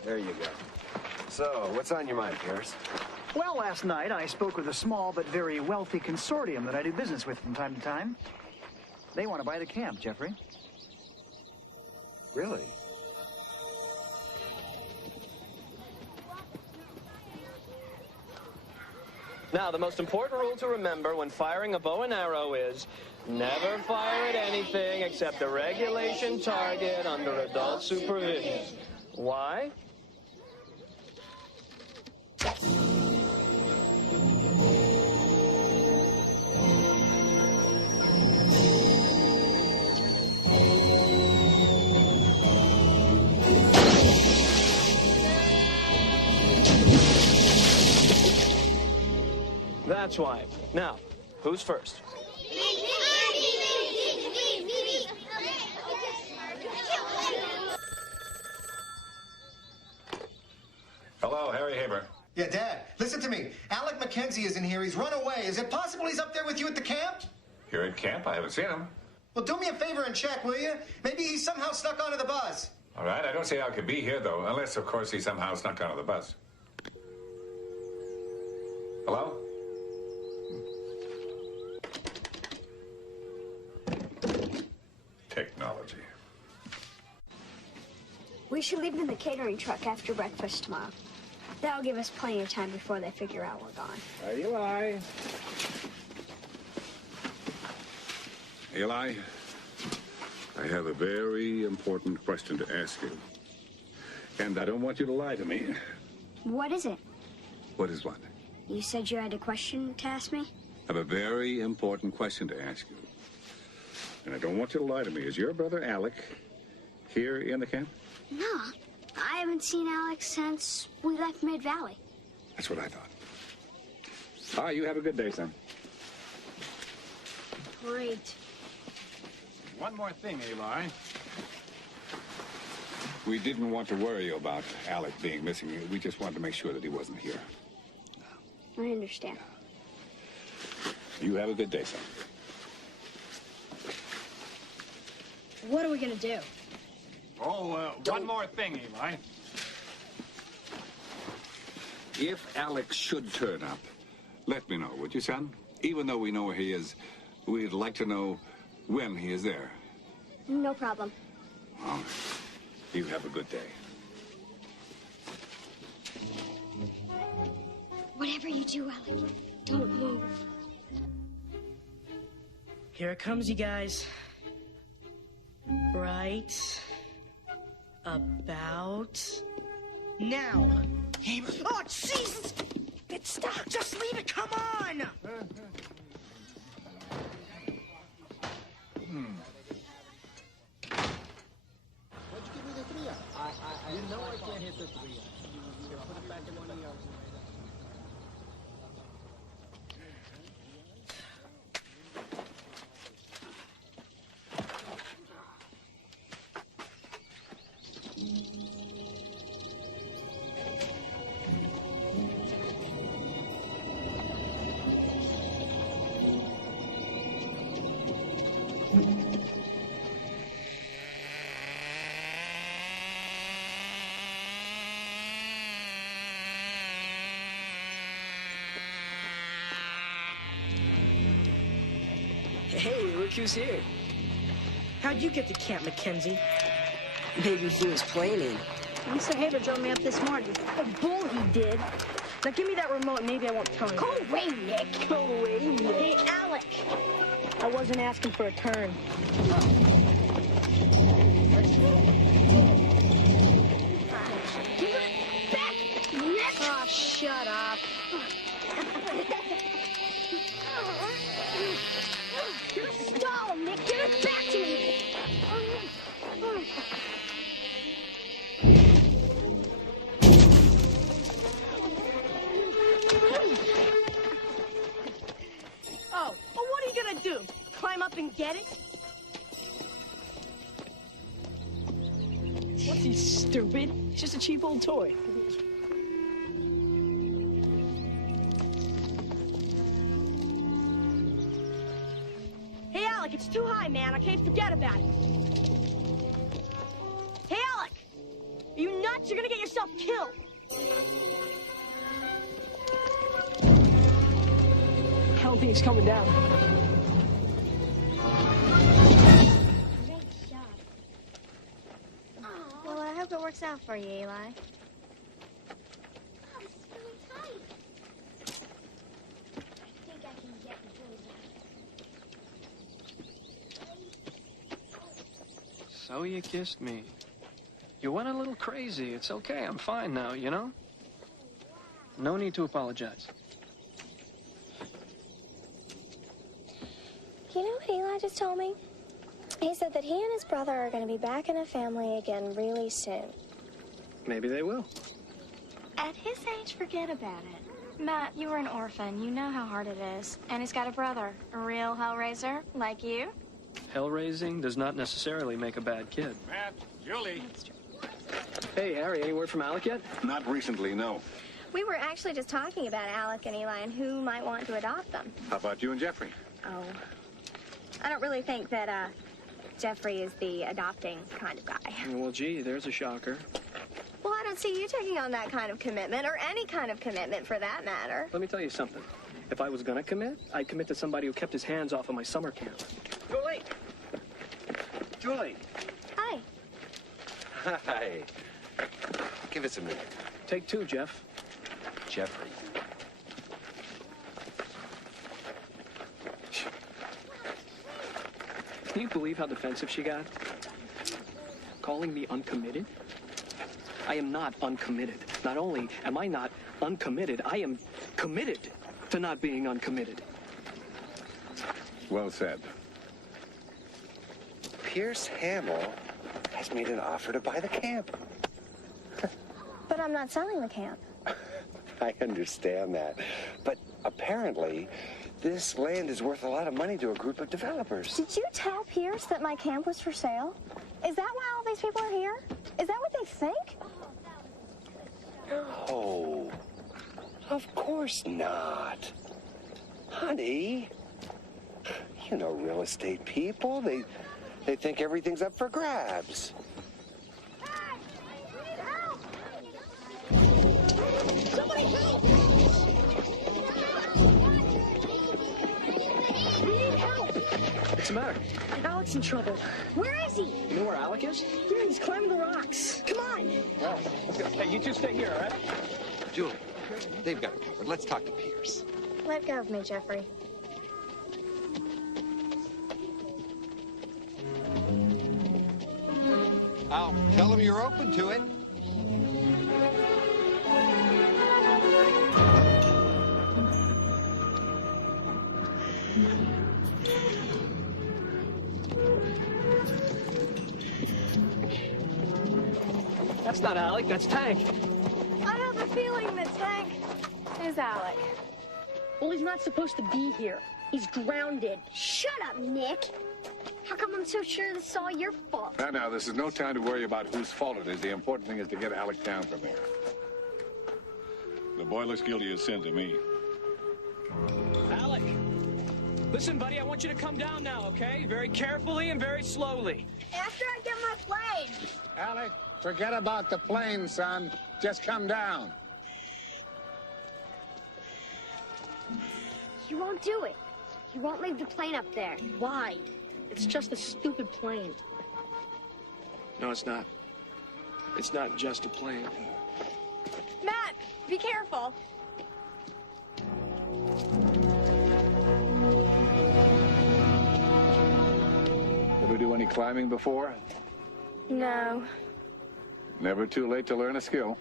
There you go. So, what's on your mind, Pierce? Well, last night I spoke with a small but very wealthy consortium that I do business with from time to time. They want to buy the camp, Jeffrey. Really? Now, the most important rule to remember when firing a bow and arrow is never fire at anything except a regulation target under adult supervision. Why? That's why. Now, who's first? Hello, Harry Haber. Yeah, Dad, listen to me. Alec McKenzie is in here. He's run away. Is it possible he's up there with you at the camp? Here at camp? I haven't seen him. Well, do me a favor and check, will you? Maybe he somehow snuck onto the bus. All right, I don't see how it could be here, though, unless, of course, he somehow snuck onto the bus. Hello? Technology. We should leave in the catering truck after breakfast tomorrow. That'll give us plenty of time before they figure out we're gone. Eli. Eli, I have a very important question to ask you. And I don't want you to lie to me. What is it? What is what? You said you had a question to ask me? I have a very important question to ask you. And I don't want you to lie to me. Is your brother Alec here in the camp? No. I haven't seen Alex since we left Mid-Valley. That's what I thought. All right, you have a good day, son. Great. One more thing, Eli. We didn't want to worry you about Alec being missing. We just wanted to make sure that he wasn't here. I understand. You have a good day, son. What are we gonna do? Oh, one more thing, Eli. If Alex should turn up, let me know, would you, son? Even though we know where he is, we'd like to know when he is there. No problem. All right. You have a good day. Whatever you do, Alec, don't move. Here it comes, you guys. Right about now. Oh, Jesus! It's stuck. Just leave it. Come on. What'd you give me the 3 on? You know I can't hit the 3 on. Here, put it back in 1 of yours. Hey, look who's here. How'd you get to Camp Mackenzie? Maybe he was planning. Mr. Haber drove me up this morning. A bull he did. Now give me that remote and maybe I won't tell you. Go away, Nick. Go away, Nick. Hey, Alec. I wasn't asking for a turn. Give it back, Nick. Oh, shut up. You're stalling, Nick. Give it back to me. Oh, well, what are you gonna do? Climb up and get it? What's he, stupid? It's just a cheap old toy. Hey, Alec, it's too high, man. I can't forget about it. Hey, Alec! Are you nuts? You're gonna get yourself killed. I don't think he's coming down. Great shot. Well, I hope it works out for you, Eli. Oh, it's really tight. I think I can get the boys out. So you kissed me. You went a little crazy. It's okay. I'm fine now, you know? No need to apologize. You know what Eli just told me? He said that he and his brother are going to be back in a family again really soon. Maybe they will. At his age, forget about it. Matt, you were an orphan. You know how hard it is. And he's got a brother, a real hellraiser, like you. Hell raising does not necessarily make a bad kid. Matt, Julie. That's true. Hey, Harry, any word from Alec yet? Not recently, no. We were actually just talking about Alec and Eli and who might want to adopt them. How about you and Jeffrey? Oh. I don't really think that, Jeffrey is the adopting kind of guy. Well, gee, there's a shocker. Well, I don't see you taking on that kind of commitment, or any kind of commitment for that matter. Let me tell you something. If I was gonna commit, I'd commit to somebody who kept his hands off of my summer camp. Julie! Julie! Hi. Hi. Give us a minute. Take two, Jeff. Jeffrey. Can you believe how defensive she got? Calling me uncommitted? I am not uncommitted. Not only am I not uncommitted, I am committed to not being uncommitted. Well said. Pierce Hamill has made an offer to buy the camp. But I'm not selling the camp. I understand that. But apparently, this land is worth a lot of money to a group of developers. Did you tell Pierce that my camp was for sale? Is that why all these people are here? Is that what they think? Oh, of course not. Honey, you know real estate people. They think everything's up for grabs. Somebody help! We need help! What's the matter? Alec's in trouble. Where is he? You know where Alec is? Yeah, he's climbing the rocks. Come on! Oh, let's go. Hey, you two stay here, all right? Julie, they've got it covered. Let's talk to Pierce. Let go of me, Jeffrey. I'll tell him you're open to it. That's not Alec, that's Tank. I have a feeling that Tank is Alec. Well, he's not supposed to be here. He's grounded. Shut up, Nick. How come I'm so sure this is all your fault? Now, this is no time to worry about whose fault it is. The important thing is to get Alec down from here. The boy looks guilty as sin to me. Alec! Listen, buddy, I want you to come down now, okay? Very carefully and very slowly. After I get my plane. Alec, forget about the plane, son. Just come down. You won't do it. You won't leave the plane up there. Why? It's just a stupid plane. No, it's not. It's not just a plane. Matt, be careful. Ever do any climbing before? No. Never too late to learn a skill.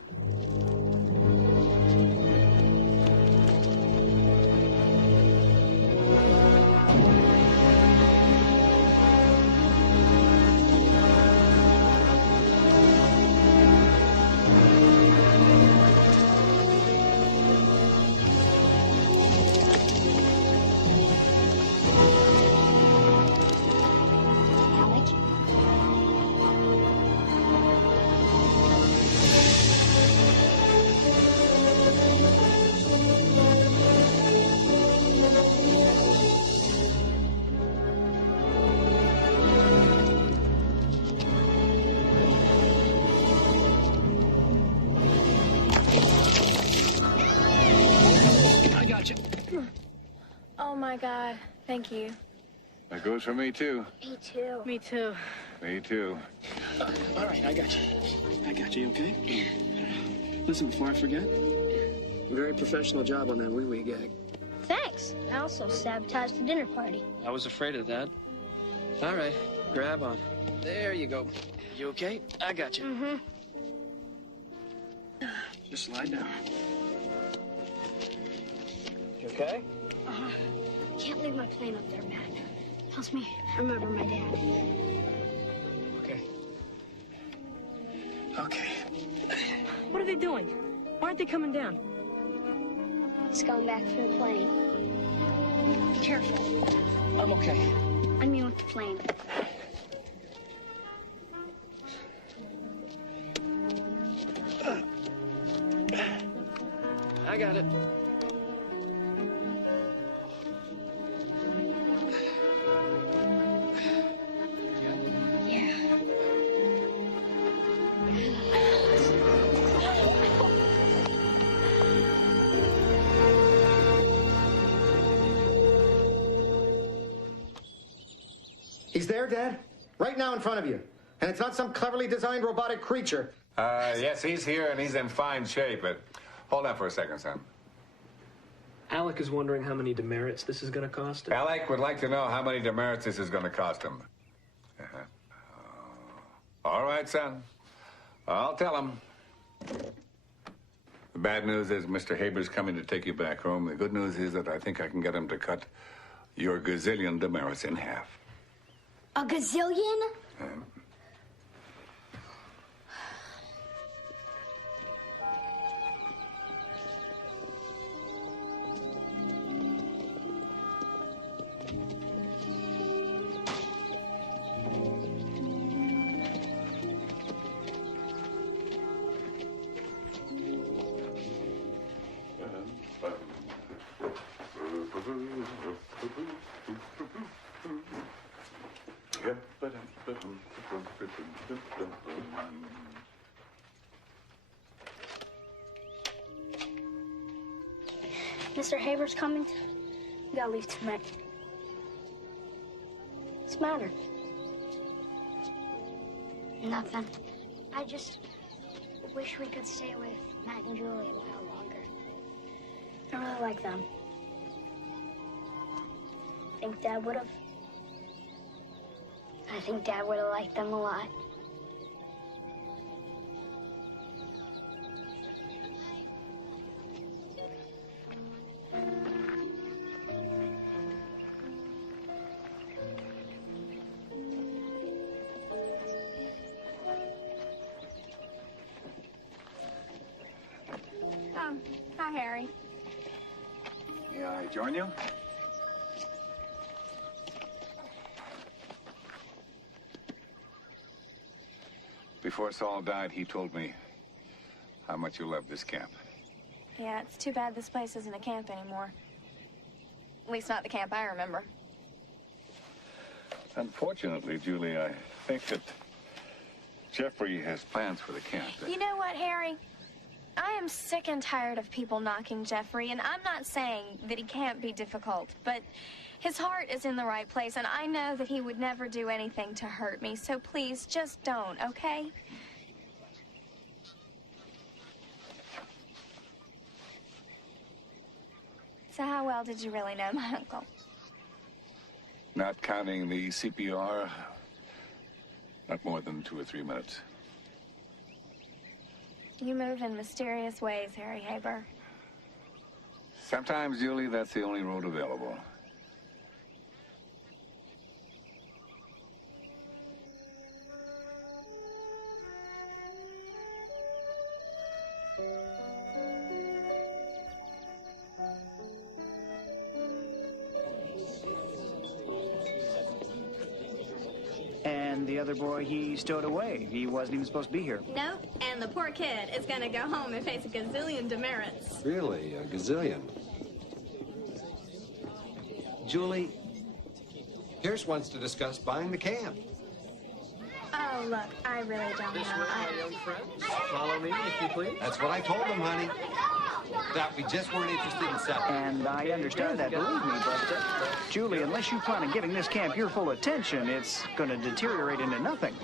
Oh my God, thank you. That goes for me, too. Me too. Me too. Me, too. All right, I got you. I got you, okay? Listen, before I forget, very professional job on that wee-wee gag. Thanks. I also sabotaged the dinner party. I was afraid of that. All right, grab on. There you go. You okay? I got you. Mm-hmm. Just slide down. You okay? Uh-huh. Can't leave my plane up there, Matt. Helps me remember my dad. Okay. Okay. What are they doing? Why aren't they coming down? He's going back for the plane. Be careful. I'm okay. I mean with the plane. I got it. He's there, Dad? Right now in front of you. And it's not some cleverly designed robotic creature. Yes, he's here and he's in fine shape, but hold on for a second, son. Alec is wondering how many demerits this is going to cost him. Alec would like to know how many demerits this is going to cost him. All right, son. I'll tell him. The bad news is Mr. Haber's coming to take you back home. The good news is that I think I can get him to cut your gazillion demerits in half. A gazillion? Mr. Haber's coming. You gotta leave tonight. What's the matter? Nothing. I just wish we could stay with Matt and Julie a while longer. I really like them. Think Dad would have? I think Dad would have liked them a lot. Oh, hi, Harry. May I join you? Before Saul died, he told me how much you love this camp. Yeah, it's too bad this place isn't a camp anymore. At least not the camp I remember. Unfortunately, Julie, I think that Jeffrey has plans for the camp. You know what, Harry? I am sick and tired of people knocking Jeffrey, and I'm not saying that he can't be difficult, but his heart is in the right place, and I know that he would never do anything to hurt me, so please, just don't, okay? So how well did you really know my uncle? Not counting the CPR, not more than 2 or 3 minutes. You move in mysterious ways, Harry Haber. Sometimes, Julie, that's the only road available. And the other boy, he stowed away. He wasn't even supposed to be here. Nope, and the poor kid is gonna go home and face a gazillion demerits. Really? A gazillion? Julie, Pierce wants to discuss buying the camp. Oh, look, I really don't This know. way, my young friends. Follow me, if you please. That's what I told him, honey. That we just weren't interested in selling. And I understand that, believe me, but Julie, unless you plan on giving this camp your full attention, it's going to deteriorate into nothing.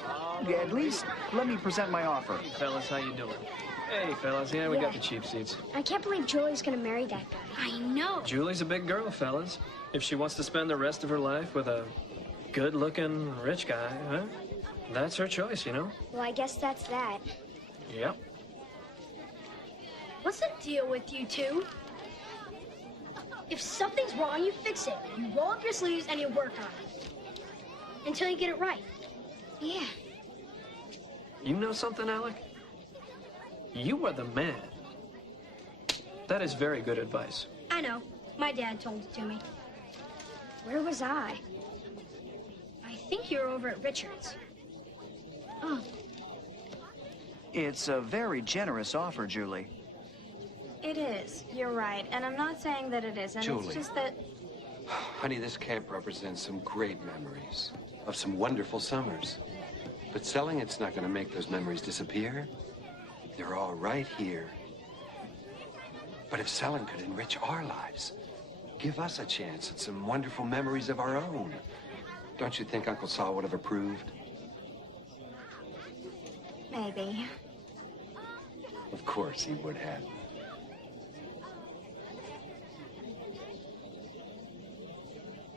At least, let me present my offer. Hey, fellas, how you doing? Hey, fellas, yeah, we got the cheap seats. I can't believe Julie's gonna marry that guy. I know. Julie's a big girl, fellas. If she wants to spend the rest of her life with a good-looking, rich guy, huh? That's her choice, you know? Well, I guess that's that. Yep. What's the deal with you two? If something's wrong, you fix it. You roll up your sleeves and you work on it. Until you get it right. Yeah. You know something, Alec? You are the man. That is very good advice. I know. My dad told it to me. Where was I? I think you're over at Richard's. Oh. It's a very generous offer, Julie. It is. You're right. And I'm not saying that it isn't. Julie. It's just that... Honey, this camp represents some great memories of some wonderful summers. But selling it's not going to make those memories disappear. They're all right here. But if selling could enrich our lives, give us a chance at some wonderful memories of our own, don't you think Uncle Saul would have approved? Maybe. Of course he would have.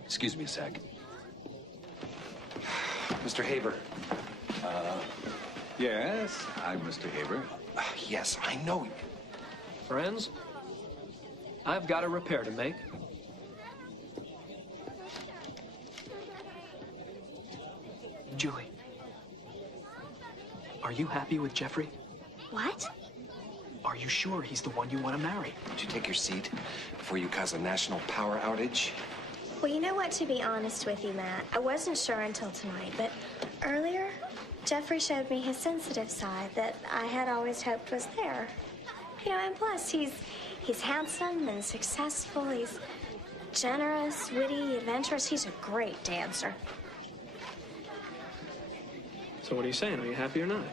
Excuse me a sec. Mr. Haber. Yes, I'm Mr. Haber. Yes, I know. Friends, I've got a repair to make. Julie, are you happy with Jeffrey? What? Are you sure he's the one you want to marry? Would you take your seat before you cause a national power outage? Well, you know what, to be honest with you, Matt, I wasn't sure until tonight, but earlier, Jeffrey showed me his sensitive side that I had always hoped was there. You know, and plus, he's handsome and successful. He's generous, witty, adventurous. He's a great dancer. So what are you saying? Are you happy or not?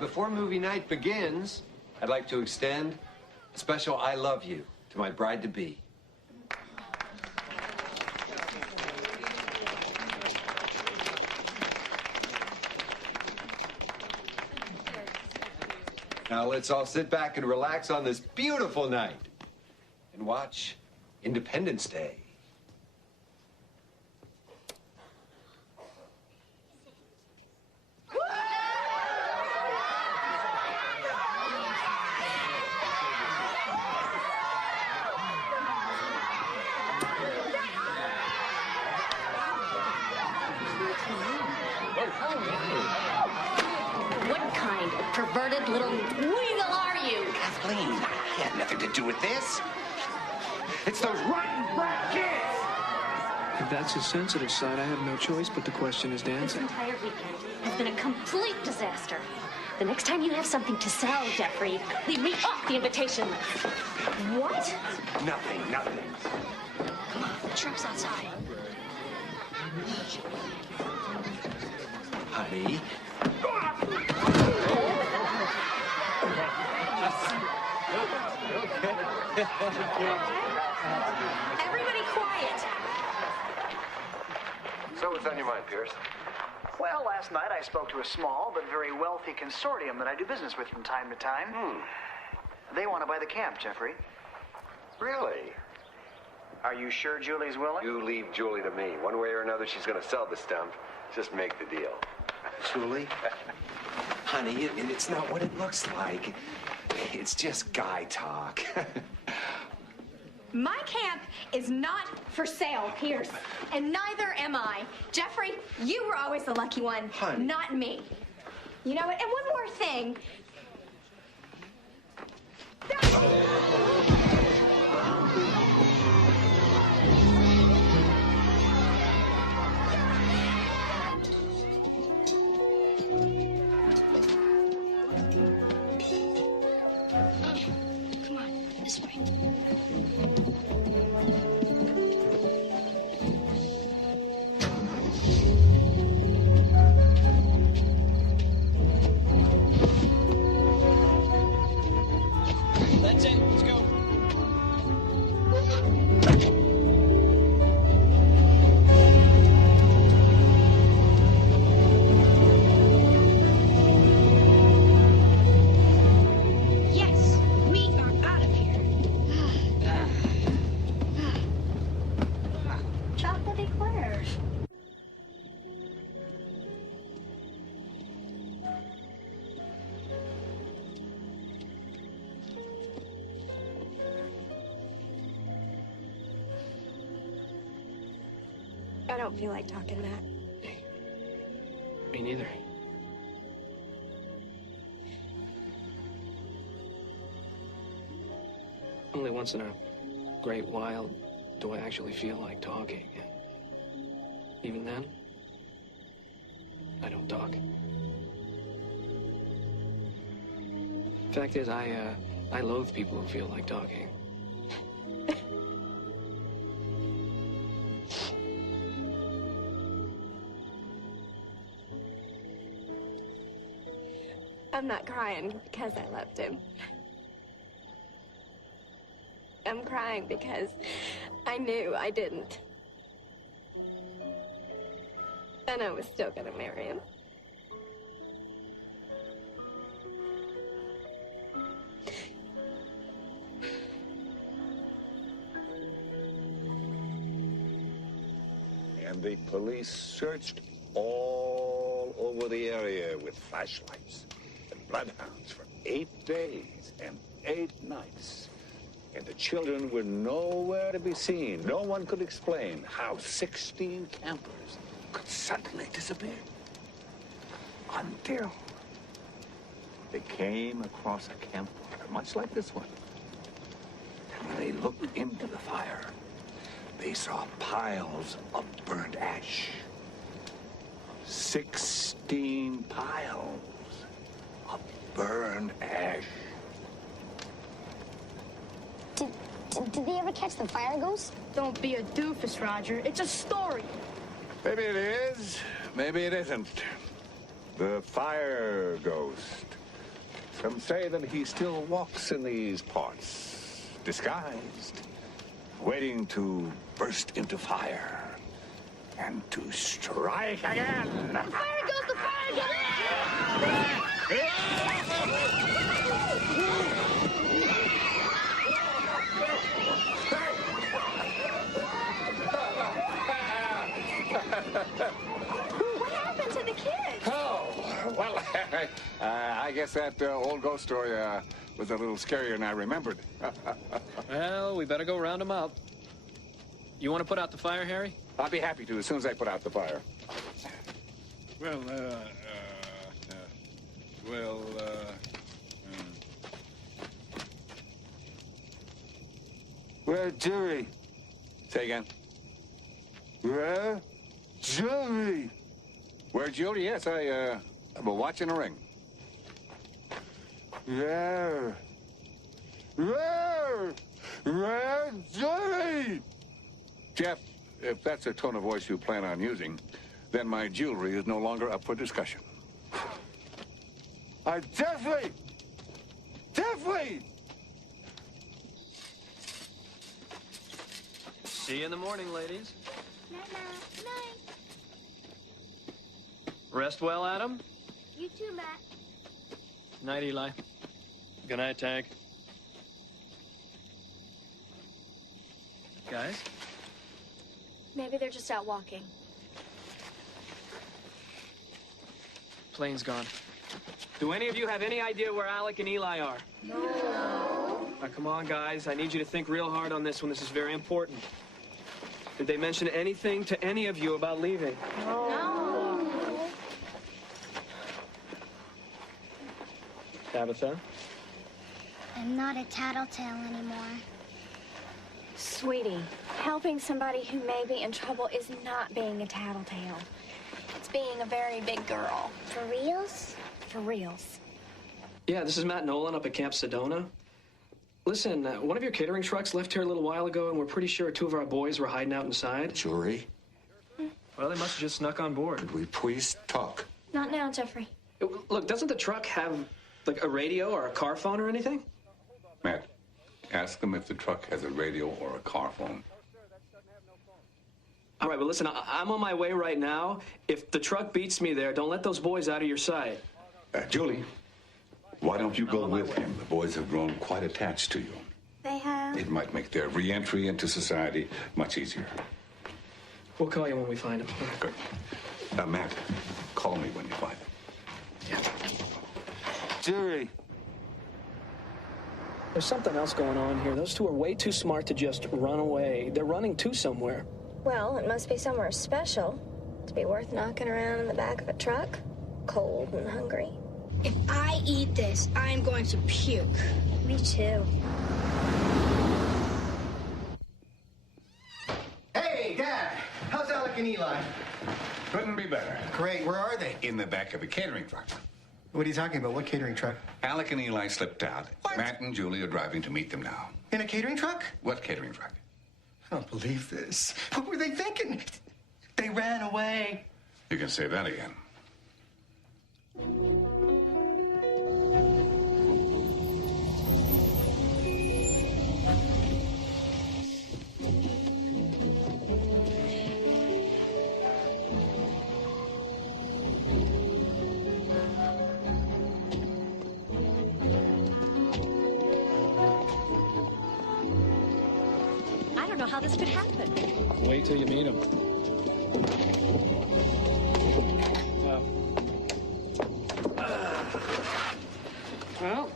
Before movie night begins, I'd like to extend a special I love you to my bride-to-be. Now let's all sit back and relax on this beautiful night and watch Independence Day. What kind of perverted little weasel are you? Kathleen, I had nothing to do with this. It's those rotten brat kids! If that's his sensitive side, I have no choice but to question his This dancing. entire weekend has been a complete disaster. The next time you have something to sell, Jeffrey, leave me off the invitation list. What? Nothing. Come on, the truck's outside. Honey. Everybody quiet. So what's on your mind, Pierce? Well, last night I spoke to a small but very wealthy consortium that I do business with from time to time. They want to buy the camp, Jeffrey. Really? Are you sure Julie's willing? You leave Julie to me. One way or another, she's going to sell the stump. Just make the deal. Julie? Honey, it's not what it looks like. It's just guy talk. My camp is not for sale, Pierce. And neither am I. Jeffrey, you were always the lucky one, Honey. not me. You know what? And one more thing. Come on, this way. That's it. Let's go. Yes, we are out of here. Chocolate eclairs. I don't feel like talking, Matt. Me neither. Only once in a great while do I actually feel like talking. And even then, I don't talk. Fact is, I I loathe people who feel like talking. I'm not crying because I loved him. I'm crying because I knew I didn't. And I was still gonna marry him. And the police searched all over the area with flashlights and bloodhounds for 8 days and 8 nights. And the children were nowhere to be seen. No one could explain how 16 campers could suddenly disappear. Until they came across a campfire, much like this one. And when they looked into the fire, they saw piles of burnt ash. 16 piles of burned ash. Did they ever catch the fire ghost? Don't be a doofus, Roger. It's a story. Maybe it is, maybe it isn't. The fire ghost. Some say that he still walks in these parts, disguised, waiting to burst into fire and to strike again. The fire ghost! The fire What happened to the kids? Oh, well, I guess that old ghost story was a little scarier than I remembered. Well, we better go round them up. You want to put out the fire, Harry? I'll be happy to as soon as I put out the fire. Well, Where's Jerry? Say again. Where? Jerry! Where's Julie? Yes, I'm watching a ring. Where's Jerry? Jeff, if that's a tone of voice you plan on using, then my jewelry is no longer up for discussion. Jeffrey! See you in the morning, ladies. Night. Rest well, Adam. You too, Matt. Night, Eli. Good night, Tank. Guys? Maybe they're just out walking. Plane's gone. Do any of you have any idea where Alec and Eli are? No. Now, come on, guys. I need you to think real hard on this one. This is very important. Did they mention anything to any of you about leaving? No. Tabitha? I'm not a tattletale anymore. Sweetie, helping somebody who may be in trouble is not being a tattletale. It's being a very big girl. For reals? For reals. Yeah, this is Matt Nolan up at Camp Sedona. Listen, one of your catering trucks left here a little while ago, and we're pretty sure 2 of our boys were hiding out inside. Jury? Well, they must have just snuck on board. Could we please talk? Not now, Jeffrey. Look, doesn't the truck have, like, a radio or a car phone or anything? Matt, ask them if the truck has a radio or a car phone. All right, well, listen, I'm on my way right now. If the truck beats me there, don't let those boys out of your sight. Julie, why don't you go with him? The boys have grown quite attached to you. They have? It might make their re-entry into society much easier. We'll call you when we find him. Good. Matt, call me when you find him. Yeah. Jerry. There's something else going on here. Those 2 are way too smart to just run away. They're running to somewhere. Well, it must be somewhere special to be worth knocking around in the back of a truck, cold and hungry. If I eat this, I'm going to puke. Me too. Hey, Dad! How's Alec and Eli? Couldn't be better. Great. Where are they? In the back of the catering truck. What are you talking about? What catering truck? Alec and Eli slipped out. Matt and Julie are driving to meet them now. In a catering truck? What catering truck? I don't believe this. What were they thinking? They ran away. You can say that again. I don't know how this could happen. Wait till you meet him. Well,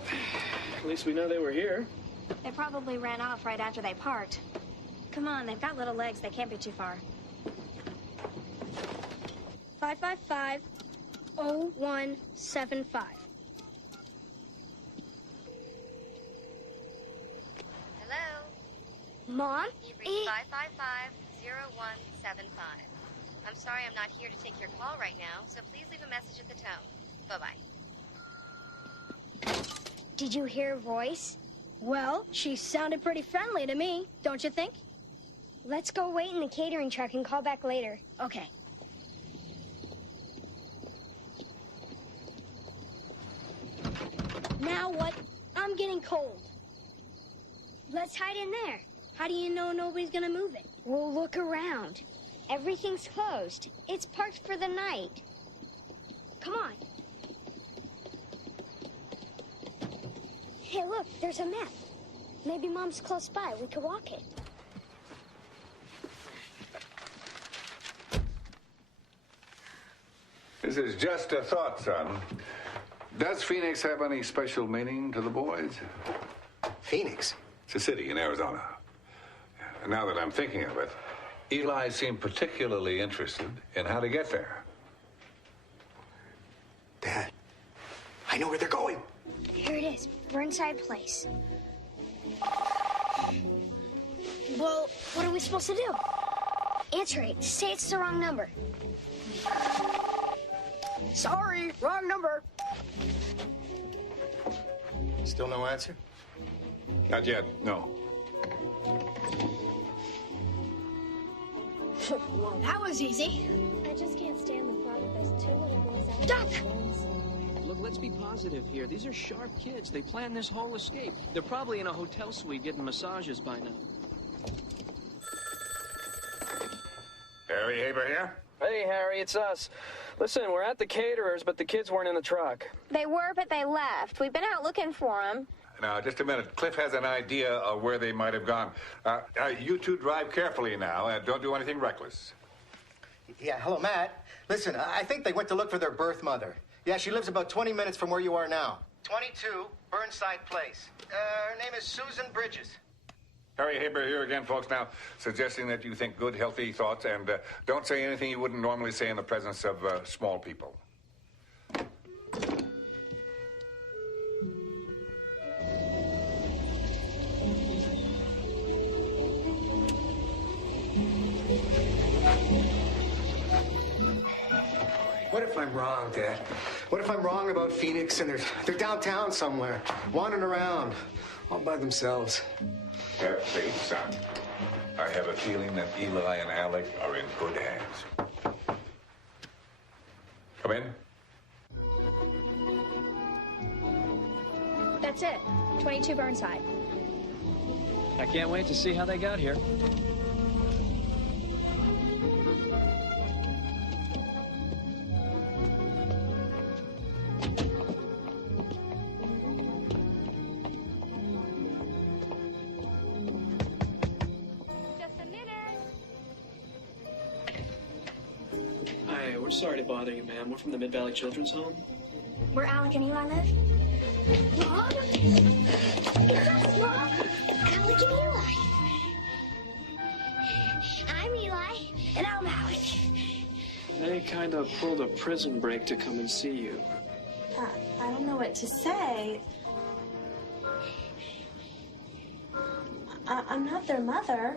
at least we know they were here. They probably ran off right after they parked. Come on, they've got little legs. They can't be too far. 555-0175. Hello? Mom? You've reached 555-0175. I'm sorry I'm not here to take your call right now, so please leave a message at the tone. Bye-bye. Did you hear her voice? Well, she sounded pretty friendly to me, don't you think? Let's go wait in the catering truck and call back later. Okay. Now what? I'm getting cold. Let's hide in there. How do you know nobody's gonna move it? We'll look around. Everything's closed. It's parked for the night. Come on. Hey, look, there's a map. Maybe Mom's close by. We could walk it. This is just a thought, son. Does Phoenix have any special meaning to the boys? Phoenix? It's a city in Arizona. Now that I'm thinking of it, Eli seemed particularly interested in how to get there. Dad, I know where they're going. Here it is, Burnside Place. Well, what are we supposed to do? Answer it. Say it's the wrong number. Sorry, wrong number. Still no answer? Not yet, no. Well, that was easy. I just can't stand the thought of those two little boys out Duck! Look, let's be positive here. These are sharp kids. They planned this whole escape. They're probably in a hotel suite getting massages by now. Harry Haber here? Hey, Harry, it's us. Listen, we're at the caterers, but the kids weren't in the truck. They were, but they left. We've been out looking for them. Now, just a minute. Cliff has an idea of where they might have gone. You two drive carefully now, and don't do anything reckless. Yeah, hello, Matt. Listen, I think they went to look for their birth mother. Yeah, she lives about 20 minutes from where you are now. 22 Burnside Place. Her name is Susan Bridges. Harry Haber here again, folks, now suggesting that you think good, healthy thoughts and don't say anything you wouldn't normally say in the presence of small people. What if I'm wrong, Dad? What if I'm wrong about Phoenix and they're downtown somewhere, wandering around, all by themselves? Have faith, son. I have a feeling that Eli and Alec are in good hands. Come in. That's it. 22 Burnside. I can't wait to see how they got here. Hi, we're sorry to bother you, ma'am. We're from the Mid-Valley Children's Home. Where Alec and Eli live? Mom? It's us, Mom! Alec and Eli. I'm Eli. And I'm Alec. They kind of pulled a prison break to come and see you. I don't know what to say. I'm not their mother.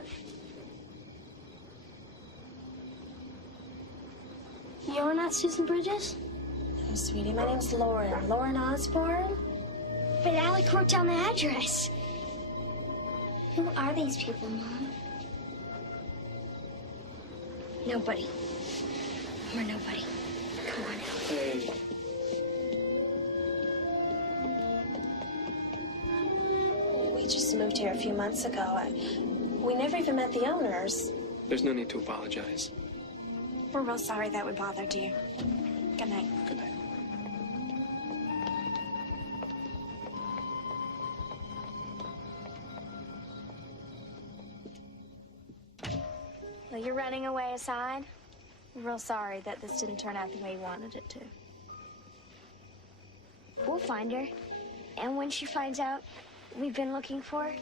You're not Susan Bridges? sweetie. My name's Lauren. Lauren Osborne. But Alec wrote down the address. Who are these people, Mom? Nobody. We're nobody. Come on. Hey. We just moved here a few months ago. We never even met the owners. There's no need to apologize. We're real sorry that we bothered you. Good night. Good night. Well, you're running away aside. We're real sorry that this didn't turn out the way you wanted it to. We'll find her. And when she finds out we've been looking for her,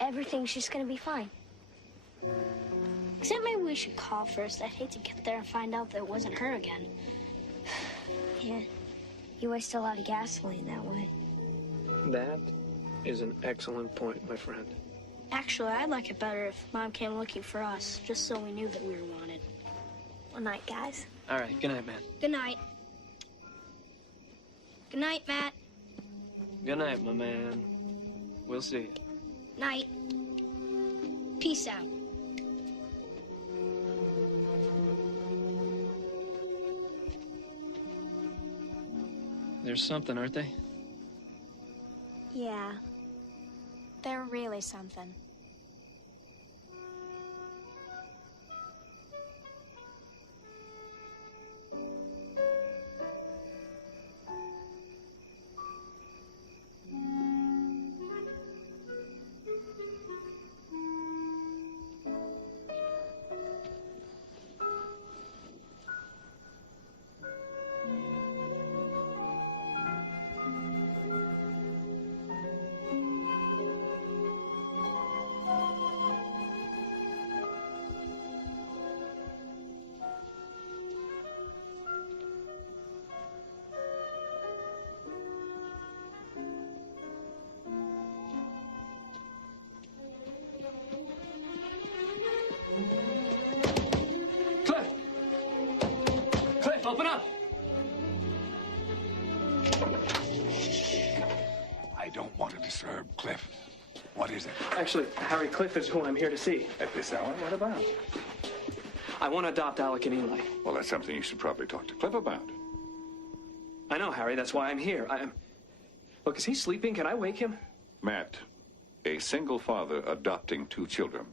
everything's just gonna be fine. Except maybe we should call first. I'd hate to get there and find out that it wasn't her again. Yeah. You waste a lot of gasoline that way. That is an excellent point, my friend. Actually, I'd like it better if Mom came looking for us, just so we knew that we were wanted. Good night, guys. All right, good night, man. Good night. Good night, Matt. Good night, my man. We'll see you. Night. Peace out. There's something, aren't they? Yeah. They're really something. Open up! I don't want to disturb Cliff. What is it? Actually, Harry, Cliff is who I'm here to see. At this hour? What about? I want to adopt Alec and Eli. Well, that's something you should probably talk to Cliff about. I know, Harry. That's why I'm here. Look, is he sleeping? Can I wake him? Matt, a single father adopting 2 children.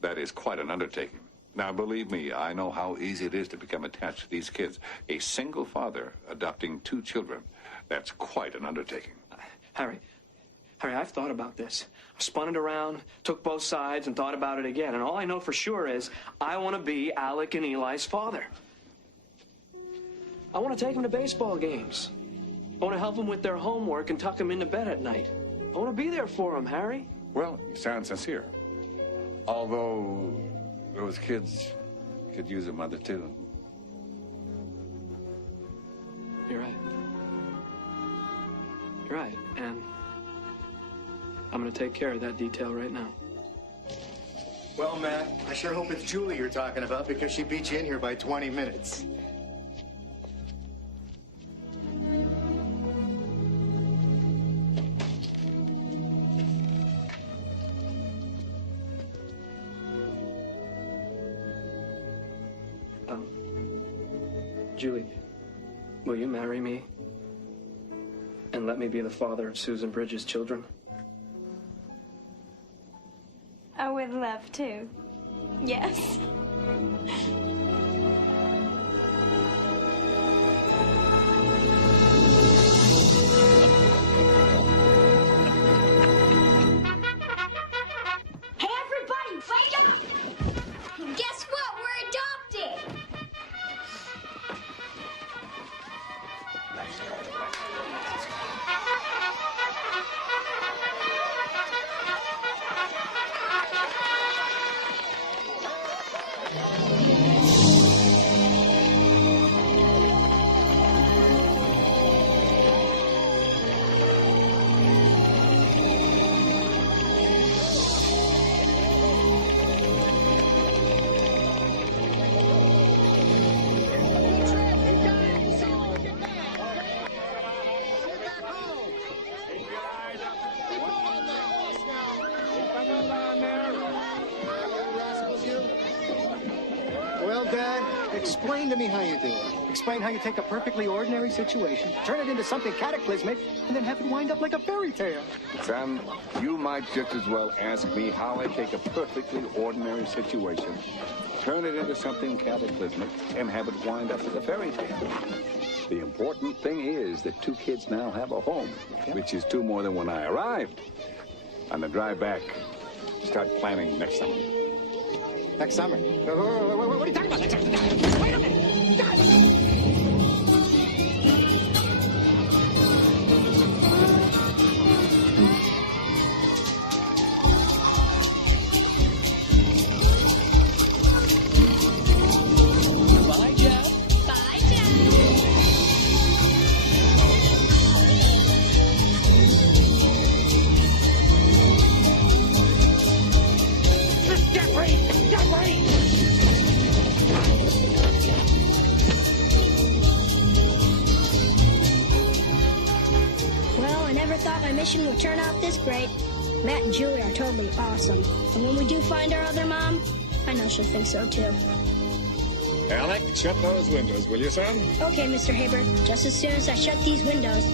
That is quite an undertaking. Now, believe me, I know how easy it is to become attached to these kids. A single father adopting 2 children. That's quite an undertaking. Harry, I've thought about this. I spun it around, took both sides, and thought about it again. And all I know for sure is I want to be Alec and Eli's father. I want to take them to baseball games. I want to help them with their homework and tuck them into bed at night. I want to be there for them, Harry. Well, you sound sincere. Although those kids could use a mother, too. You're right. You're right, and I'm going to take care of that detail right now. Well, Matt, I sure hope it's Julie you're talking about because she beat you in here by 20 minutes. Julie, will you marry me and let me be the father of Susan Bridges' children? I would love to. Yes. Hey, everybody, wake up! Guess what? We're adopted! Explain to me how you do it. Explain how you take a perfectly ordinary situation, turn it into something cataclysmic, and then have it wind up like a fairy tale. Son, you might just as well ask me how I take a perfectly ordinary situation, turn it into something cataclysmic, and have it wind up as a fairy tale. The important thing is that 2 kids now have a home, which is 2 more than when I arrived. On the drive back, start planning next summer. Next summer? What are you talking about? Next summer? Wait a minute! Bye, Joe. Bye, Joe. Jeffrey! Jeffrey! Well, I never thought my mission would turn out this great. Matt and Julie are totally awesome. And when we do find our other mom, I know she'll think so too. Alec, shut those windows, will you, son? Okay, Mr. Haber, just as soon as I shut these windows.